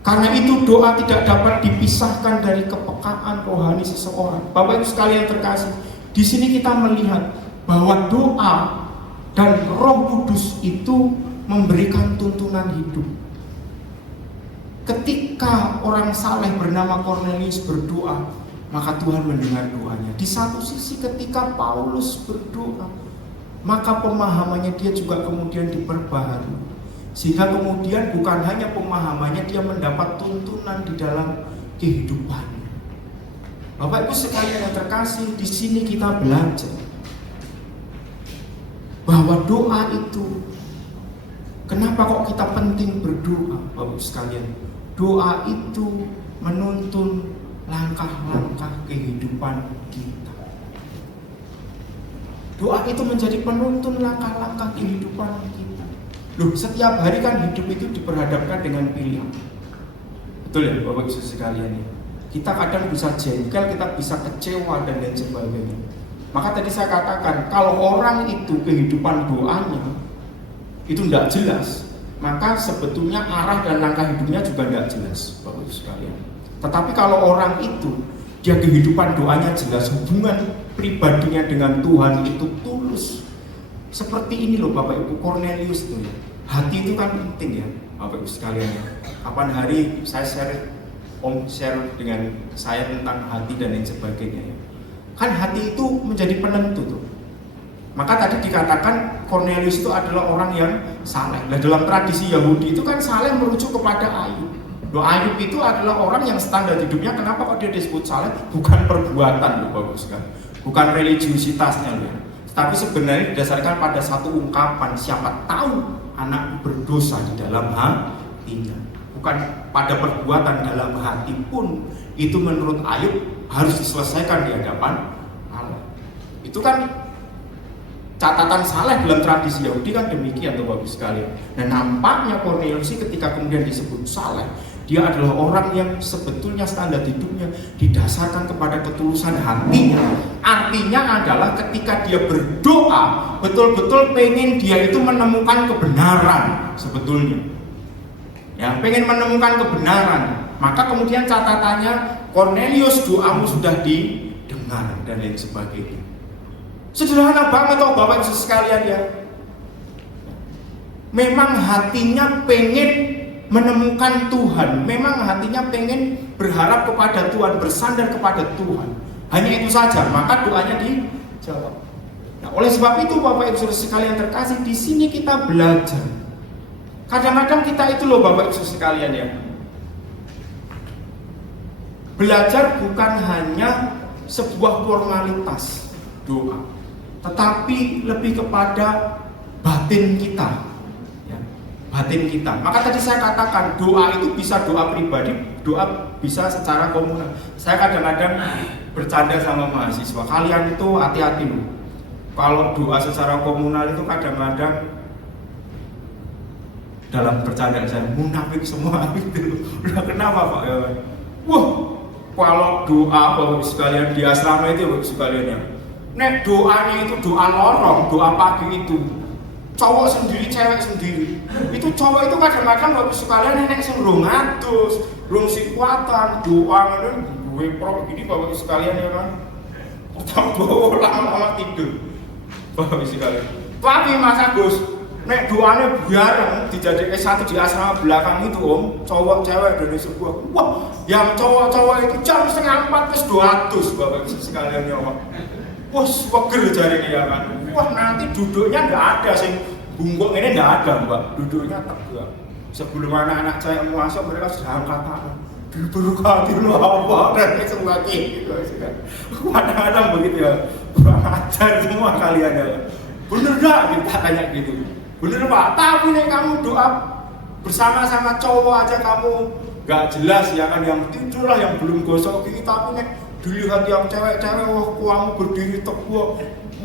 Karena itu doa tidak dapat dipisahkan dari kepekaan rohani seseorang. Bapak Ibu sekalian terkasih, di sini kita melihat bahwa doa dan Roh Kudus itu memberikan tuntunan hidup. Ketika orang saleh bernama Kornelius berdoa, maka Tuhan mendengar doanya. Di satu sisi ketika Paulus berdoa, maka pemahamannya dia juga kemudian diperbaharui, sehingga kemudian bukan hanya pemahamannya, dia mendapat tuntunan di dalam kehidupannya. Bapak Ibu sekalian yang terkasih, di sini kita belajar bahwa doa itu, kenapa kok kita penting berdoa, Bapak Ibu sekalian? Doa itu menuntun langkah-langkah kehidupan kita. Doa itu menjadi penuntun langkah-langkah kehidupan kita. Loh, setiap hari kan hidup itu diperhadapkan dengan pilihan. Betul ya Bapak Ibu sekalian ya? Kita kadang bisa jengkel, kita bisa kecewa dan lain sebagainya. Maka tadi saya katakan, kalau orang itu kehidupan doanya itu tidak jelas, maka sebetulnya arah dan langkah hidupnya juga tidak jelas, Bapak Ibu sekalian. Tetapi kalau orang itu, dia kehidupan doanya jelas, hubungan pribadinya dengan Tuhan itu tulus. Seperti ini loh Bapak Ibu, Kornelius tuh ya. Hati itu kan penting ya Bapak Ibu sekalian ya. Kapan hari saya share dengan saya tentang hati dan lain sebagainya ya. Kan hati itu menjadi penentu tuh. Maka tadi dikatakan Kornelius itu adalah orang yang saleh. Nah, dalam tradisi Yahudi itu kan saleh merujuk kepada Ayub. Loh, Ayub itu adalah orang yang standar hidupnya, kenapa kok dia disebut saleh? Bukan perbuatan loh Bapak sekalian, bukan religiusitasnya loh. Tapi sebenarnya didasarkan pada satu ungkapan, siapa tahu anak berdosa di dalam hatinya. Bukan pada perbuatan, dalam hati pun itu menurut Ayub harus diselesaikan di hadapan Allah. Itu kan catatan saleh dalam tradisi Yahudi kan demikian tuh Bapak sekalian. Nah, nampaknya Kornelius ketika kemudian disebut saleh, dia adalah orang yang sebetulnya standar hidupnya didasarkan kepada ketulusan hatinya. Artinya adalah ketika dia berdoa, betul-betul pengen dia itu menemukan kebenaran sebetulnya. Ya, pengen menemukan kebenaran. Maka kemudian catatannya, Kornelius, doamu sudah didengar dan lain sebagainya. Sederhana banget toh Bapak Ibu sekalian ya. Memang hatinya pengen menemukan Tuhan, memang hatinya pengen berharap kepada Tuhan, bersandar kepada Tuhan. Hanya itu saja, maka doanya dijawab. Nah, oleh sebab itu Bapak Ibu sekalian terkasih, di sini kita belajar. Kadang-kadang kita itu loh Bapak Ibu sekalian ya, belajar bukan hanya sebuah formalitas doa, tetapi lebih kepada batin kita. Batin kita. Maka tadi saya katakan doa itu bisa doa pribadi, doa bisa secara komunal. Saya kadang-kadang bercanda sama mahasiswa, kalian itu hati-hati loh. Kalau doa secara komunal itu kadang-kadang dalam bercanda saya munafik semua gitu. Udah kenapa Pak? Wah, kalau doa Bapak sekalian di asrama itu Bapak sekalian ya, nek doanya itu doa lorong, doa pagi itu cowok sendiri, cewek sendiri. Itu cowok itu kadang-kadang Bapak sekalian nenek sing rong atus, rong sikuatan, doa ngene duwe pro ini Bapak sekalian ya kan. Tambah lama tidur. Bapak sekalian. Tapi Mas Agus, nek doanya bareng dijadikan satu di asrama belakang itu Om, cowok cewek dari sebuah. Wah, yang cowok-cowok itu jam 3:30 terus 200 Bapak sekalian ya Om. Wah, seger jarine ya kan. Wah, nanti duduknya enggak ada sing bungkuk ini enggak ada, Mbak. Duduknya tegak. Sebelum anak-anak saya masuk mereka sudah angkat tangan. Diberkati lo apa dan sembati gitu kan. Kadang-kadang begitu ya. Ajar semua kalian ya. Bener gak kita tanya gitu. Bener Pak, tapi nih kamu doa bersama-sama cowok aja kamu gak jelas ya kan, yang tidur lah yang belum gosok gigi, tapi nih dilihat yang cewek-cewek, wah kamu berdiri tegak,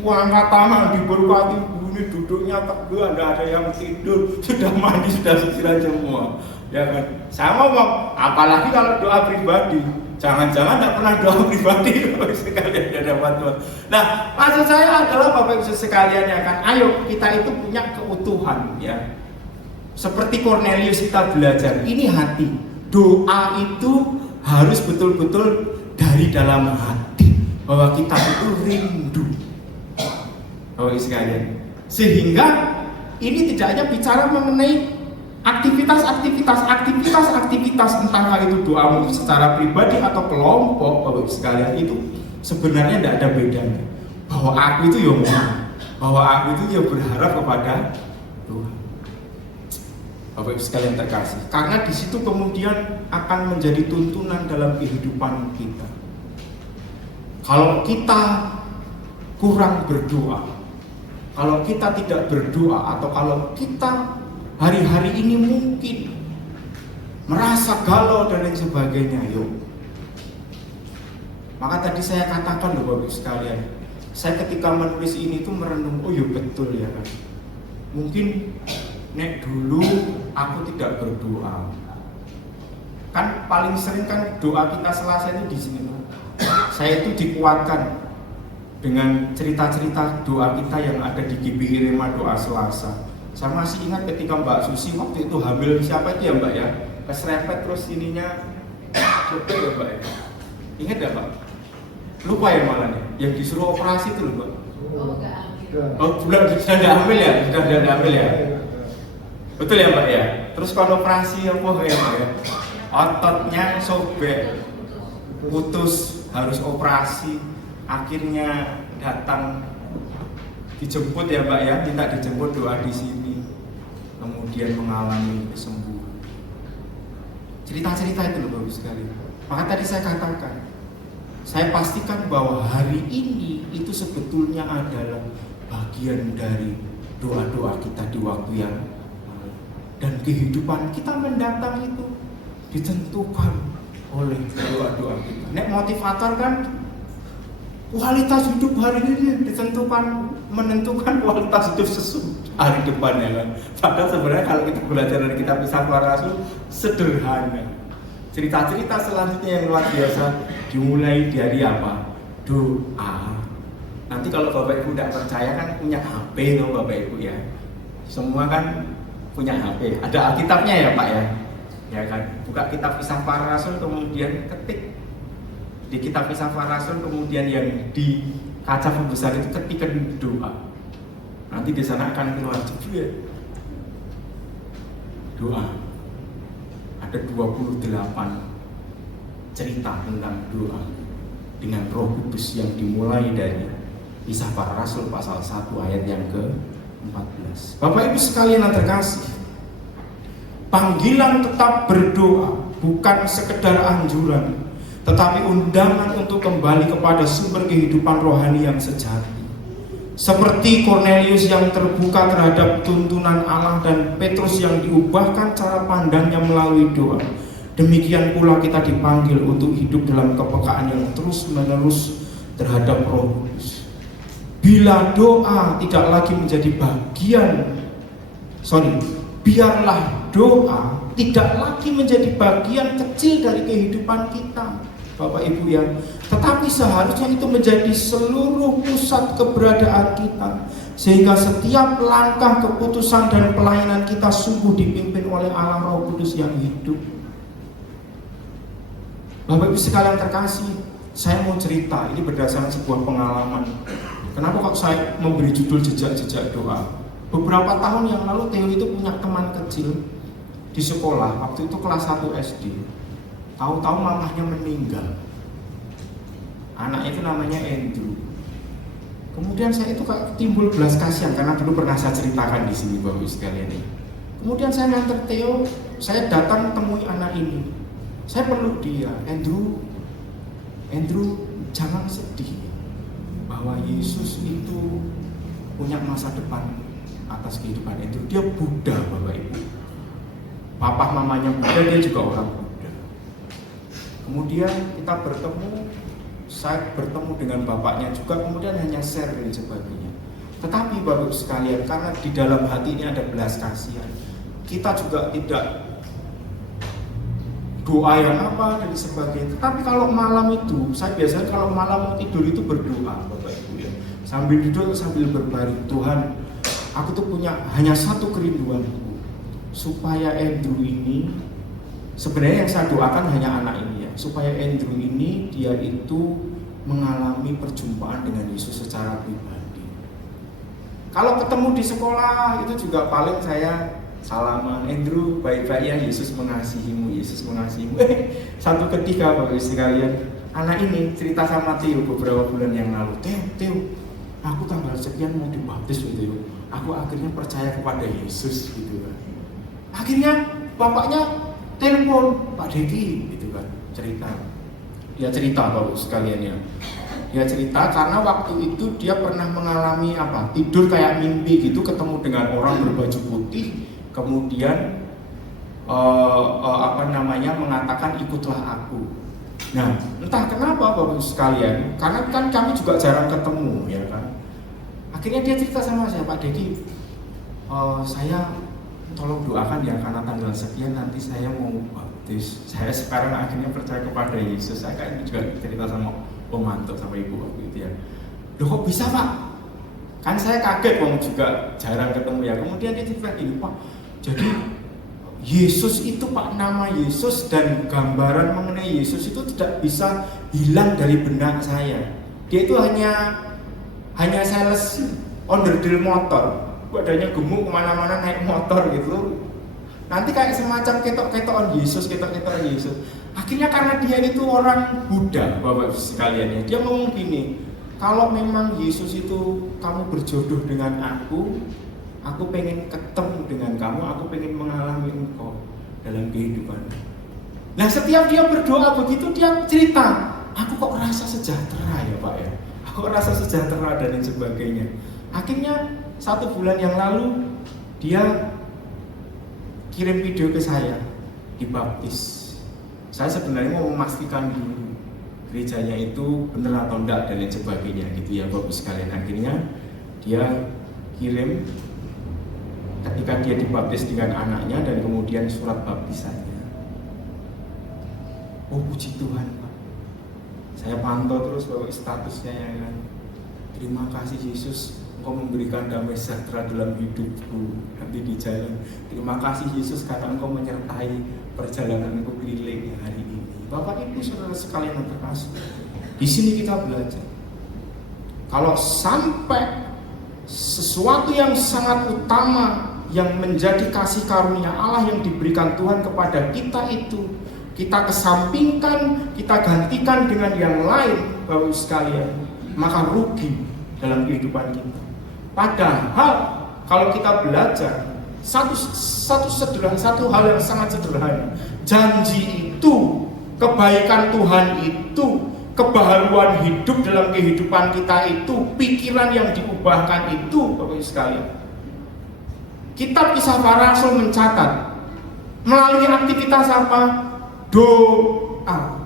angkat tangan diberkati, bunyi duduknya tegak, gak ada yang tidur, sudah mandi, sudah sisiran semua ya kan. Saya ngomong, apalagi kalau doa pribadi, jangan-jangan gak pernah doa pribadi sekalian ada bantuan. Nah, maksud saya adalah Bapak Ibu sekalian ya kan, ayo kita itu punya keutuhan ya. Seperti Cornelius kita belajar, ini hati. Doa itu harus betul-betul dari dalam hati, bahwa kita itu rindu. Bapak Ibu sekalian, sehingga ini tidak hanya bicara mengenai aktivitas, entah itu doamu secara pribadi atau kelompok, Bapak Ibu sekalian, itu sebenarnya tidak ada bedanya. Bahwa aku itu ya mau, bahwa aku itu ya berharap kepada Tuhan. Bapak Ibu sekalian terkasih, karena di situ kemudian akan menjadi tuntunan dalam kehidupan kita. Kalau kita kurang berdoa, kalau kita tidak berdoa, atau kalau kita hari-hari ini mungkin merasa galau dan lain sebagainya, yuk. Maka tadi saya katakan loh Bapak Ibu sekalian, saya ketika menulis ini tuh merenung, oh iya betul ya kan. Mungkin nek dulu aku tidak berdoa. Kan paling sering kan doa kita Selasa itu di sini. Saya itu dikuatkan dengan cerita-cerita doa kita yang ada di GBI Rema Doa Selasa. Saya masih ingat ketika Mbak Susi waktu itu hamil siapa itu ya Mbak ya, keserempet terus ininya coba ya Mbak ya. Ingat ya Mbak? Lupa ya malah nih, yang disuruh operasi itu loh Mbak. Oh sudah nggak hamil ya, sudah nggak hamil ya. Betul ya Mbak ya. Terus kalau operasi apa ya Mbak ya? Ototnya sobek, putus, harus operasi. Akhirnya datang dijemput ya Mbak ya, minta dijemput doa di sini, kemudian mengalami kesembuhan. Cerita-cerita itu loh bagus sekali. Maka tadi saya katakan, saya pastikan bahwa hari ini itu sebetulnya adalah bagian dari doa-doa kita di waktu yang lalu. Dan kehidupan kita mendatang itu ditentukan oleh doa-doa kita. Nek motivator kan, kualitas hidup hari ini menentukan kualitas hidup hari depannya kan. Padahal sebenarnya kalau kita belajar dari kitab Kisah Para Rasul sederhana. Cerita-cerita selanjutnya yang luar biasa dimulai dari apa? Doa. Nanti kalau Bapak Ibu tidak percaya kan punya HP loh Bapak Ibu ya. Semua kan punya HP. Ada Alkitabnya ya Pak ya. Ya kan. Buka kitab Kisah Para Rasul kemudian ketik di kitab Kisah Para Rasul, kemudian yang di kaca pembesar itu ketikkan doa. Nanti di sana akan keluar jebret doa. Ada 28 cerita tentang doa dengan Roh Kudus yang dimulai dari Kisah Para Rasul pasal 1 ayat yang ke-14. Bapak Ibu sekalian yang terkasih, panggilan tetap berdoa bukan sekedar anjuran, tetapi undangan untuk kembali kepada sumber kehidupan rohani yang sejati. Seperti Cornelius yang terbuka terhadap tuntunan Allah dan Petrus yang diubahkan cara pandangnya melalui doa, demikian pula kita dipanggil untuk hidup dalam kepekaan yang terus-menerus terhadap Roh Kudus. Bila doa tidak lagi menjadi biarlah doa tidak lagi menjadi bagian kecil dari kehidupan kita, Bapak Ibu ya, tetapi seharusnya itu menjadi seluruh pusat keberadaan kita, sehingga setiap langkah, keputusan dan pelayanan kita sungguh dipimpin oleh Allah Roh Kudus yang hidup. Bapak Ibu sekalian terkasih, saya mau cerita, ini berdasarkan sebuah pengalaman. Kenapa kok saya memberi judul jejak-jejak doa? Beberapa tahun yang lalu Theo itu punya teman kecil di sekolah, waktu itu kelas 1 SD. Tahu-tahu mamahnya meninggal. Anaknya itu namanya Andrew. Kemudian saya itu kayak timbul belas kasihan, karena dulu pernah saya ceritakan di sini Bapak sekalian ini. Kemudian saya nganter Theo, saya datang temui anak ini. Saya peluk dia, Andrew, jangan sedih, bahwa Yesus itu punya masa depan atas kehidupan Andrew. Dia Buddha, Bapak Ibu. Papa mamanya Buddha, dia juga orang Buddha. Kemudian kita bertemu, saya bertemu dengan bapaknya juga, kemudian hanya share dan sebagainya. Tetapi Bapak Ibu sekalian, karena di dalam hati ini ada belas kasihan, kita juga tidak doa yang apa dan sebagainya. Tetapi kalau malam itu, saya biasanya kalau malam mau tidur itu berdoa, Bapak Ibu ya. Sambil tidur sambil berbaring, Tuhan, aku tuh punya hanya satu kerinduanku, supaya Andrew ini, sebenarnya yang saya doakan hanya anak ini ya, supaya Andrew ini dia itu mengalami perjumpaan dengan Yesus secara pribadi. Kalau ketemu di sekolah itu juga paling saya salaman, Andrew, baik-baik ya, Yesus mengasihimu, Yesus mengasihimu. Satu ketika Bapak Ibu sekalian, anak ini cerita sama Theo beberapa bulan yang lalu, Theo, aku tanggal sekian mau dibaptis gitu, aku akhirnya percaya kepada Yesus gitu kan. Akhirnya bapaknya telepon, Pak Dedi gitu kan, dia cerita Bapak Ibu sekalian ya. Dia cerita karena waktu itu dia pernah mengalami tidur kayak mimpi gitu, ketemu dengan orang berbaju putih, kemudian mengatakan ikutlah aku. Nah, entah kenapa Bapak Ibu sekalian, karena kan kami juga jarang ketemu ya kan. Akhirnya dia cerita sama saya, Pak Dedi, saya tolong doakan ya, karena tanggal sekian nanti saya mau baptis. Saya sekarang akhirnya percaya kepada Yesus. Saya kan juga cerita sama pemantau sama ibu waktu itu ya. Loh kok bisa Pak? Kan saya kaget, juga jarang ketemu ya. Kemudian dia cerita gini, Pak, jadi Yesus itu Pak, nama Yesus dan gambaran mengenai Yesus itu tidak bisa hilang dari benak saya. Dia itu hanya sales onderdil motor, badannya gemuk kemana-mana naik motor gitu. Nanti kayak semacam ketok-ketokan Yesus. Akhirnya karena dia itu orang Buddha, Bapak sekalian ya, dia ngomong gini, kalau memang Yesus itu kamu berjodoh dengan aku pengen ketemu dengan kamu, aku pengen mengalami engkau dalam kehidupan. Nah setiap dia berdoa begitu, dia cerita, aku kok rasa sejahtera ya Pak ya, aku rasa sejahtera dan lain sebagainya. Akhirnya 1 bulan yang lalu dia kirim video ke saya, dibaptis. Saya sebenarnya mau memastikan dulu gerejanya itu benar atau enggak dan lain sebagainya gitu ya Bapak sekalian. Akhirnya dia kirim ketika dia dibaptis dengan anaknya dan kemudian surat baptisannya. Oh puji Tuhan Pak, saya pantau terus Bapak statusnya ya kan. Terima kasih Yesus, Engkau memberikan damai sejahtera dalam hidupku nanti di jalan. Terima kasih Yesus karena Engkau menyertai perjalananku keliling hari ini. Bapak Ibu saudara sekalian yang terkasih, di sini kita belajar kalau sampai sesuatu yang sangat utama yang menjadi kasih karunia Allah yang diberikan Tuhan kepada kita itu kita kesampingkan, kita gantikan dengan yang lain, Bapak Ibu sekalian, maka rugi dalam kehidupan kita. Padahal kalau kita belajar satu hal yang sangat sederhana, janji itu, kebaikan Tuhan itu, kebaharuan hidup dalam kehidupan kita itu, pikiran yang diubahkan itu, Bapak Ibu sekalian. Kitab Kisah Para Rasul mencatat melalui aktivitas apa? Doa.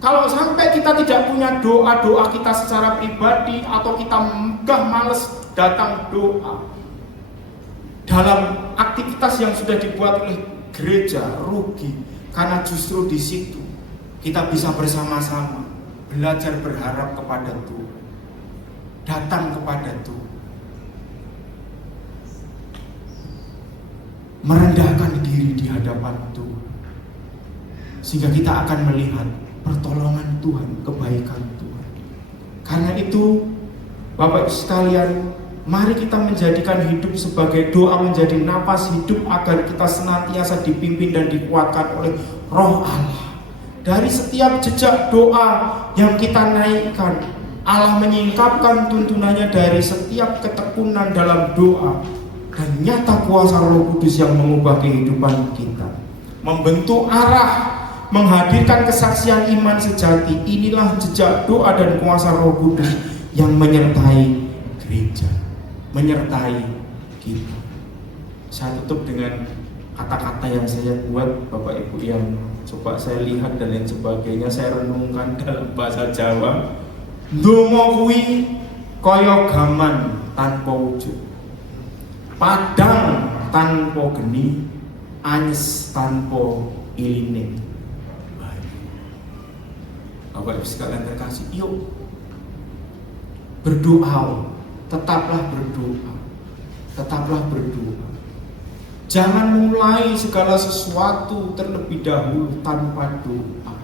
Kalau sampai kita tidak punya doa kita secara pribadi atau kita megah males datang doa, dalam aktivitas yang sudah dibuat oleh gereja rugi, karena justru di situ kita bisa bersama-sama belajar berharap kepada Tuhan, datang kepada Tuhan, merendahkan diri di hadapan Tuhan, sehingga kita akan melihat pertolongan Tuhan, kebaikan Tuhan. Karena itu Bapak sekalian, mari kita menjadikan hidup sebagai doa, menjadi napas hidup agar kita senantiasa dipimpin dan dikuatkan oleh Roh Allah. Dari setiap jejak doa yang kita naikkan, Allah menyingkapkan tuntunannya dari setiap ketekunan dalam doa, dan nyata kuasa Roh Kudus yang mengubah kehidupan kita, membentuk arah, menghadirkan kesaksian iman sejati. Inilah jejak doa dan kuasa Roh Kudus yang menyertai gereja, menyertai kita. Saya tutup dengan kata-kata yang saya buat, Bapak Ibu yang coba saya lihat dan lain sebagainya, saya renungkan dalam bahasa Jawa. Ndonga kuwi kaya gaman tanpa wujud, padang tanpa geni, anyes tanpa iline. Bapak Ibu sekalian terkasih, yuk berdoa, tetaplah berdoa, tetaplah berdoa. Jangan mulai segala sesuatu terlebih dahulu tanpa doa.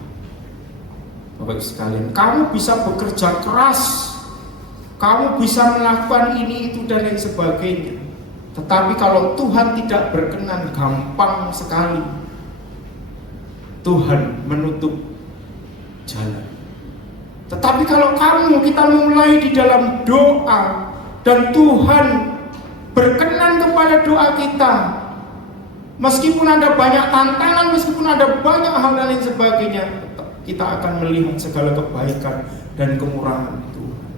Bapak Ibu sekalian, kamu bisa bekerja keras, kamu bisa melakukan ini, itu, dan lain sebagainya. Tetapi kalau Tuhan tidak berkenan, gampang sekali Tuhan menutup jalan. Tetapi kalau kita mulai di dalam doa, dan Tuhan berkenan kepada doa kita, meskipun ada banyak tantangan, meskipun ada banyak hal dan lain sebagainya, kita akan melihat segala kebaikan dan kemurahan Tuhan.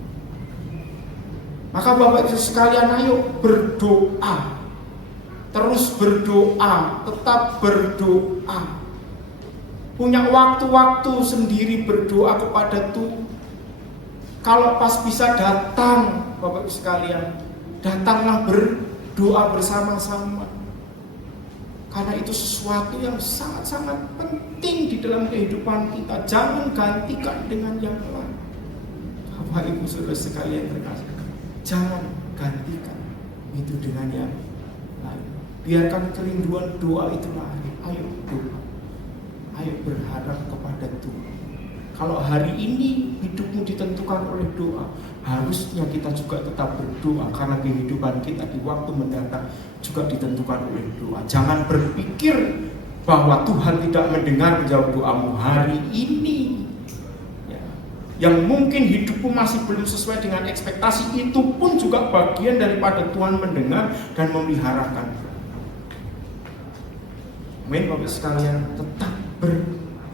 Maka Bapak Ibu sekalian, ayo berdoa, terus berdoa, tetap berdoa. Punya waktu-waktu sendiri berdoa kepada Tuhan. Kalau pas bisa datang, Bapak Ibu sekalian, datanglah berdoa bersama-sama. Karena itu sesuatu yang sangat-sangat penting di dalam kehidupan kita. Jangan gantikan dengan yang lain. Bapak Ibu Saudara sekalian terkasih, jangan gantikan itu dengan yang lain. Biarkan kerinduan doa itu lahir. Ayo doa, ayo berharap kepada Tuhan. Kalau hari ini hidupmu ditentukan oleh doa, harusnya kita juga tetap berdoa, karena kehidupan kita di waktu mendatang juga ditentukan oleh doa. Jangan berpikir bahwa Tuhan tidak mendengar menjawab doamu hari ini, ya. Yang mungkin hidupmu masih belum sesuai dengan ekspektasi, itu pun juga bagian daripada Tuhan mendengar dan memeliharakan. Amin Bapak sekalian, tetap berdoa.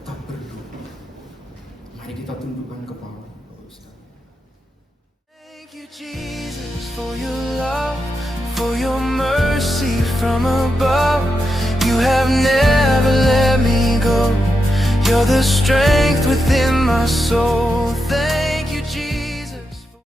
Tetap berdoa. Mari kita tundukkan kepala. Thank you Jesus for your love, for your mercy from above. You have never let me go. You're the strength within my soul.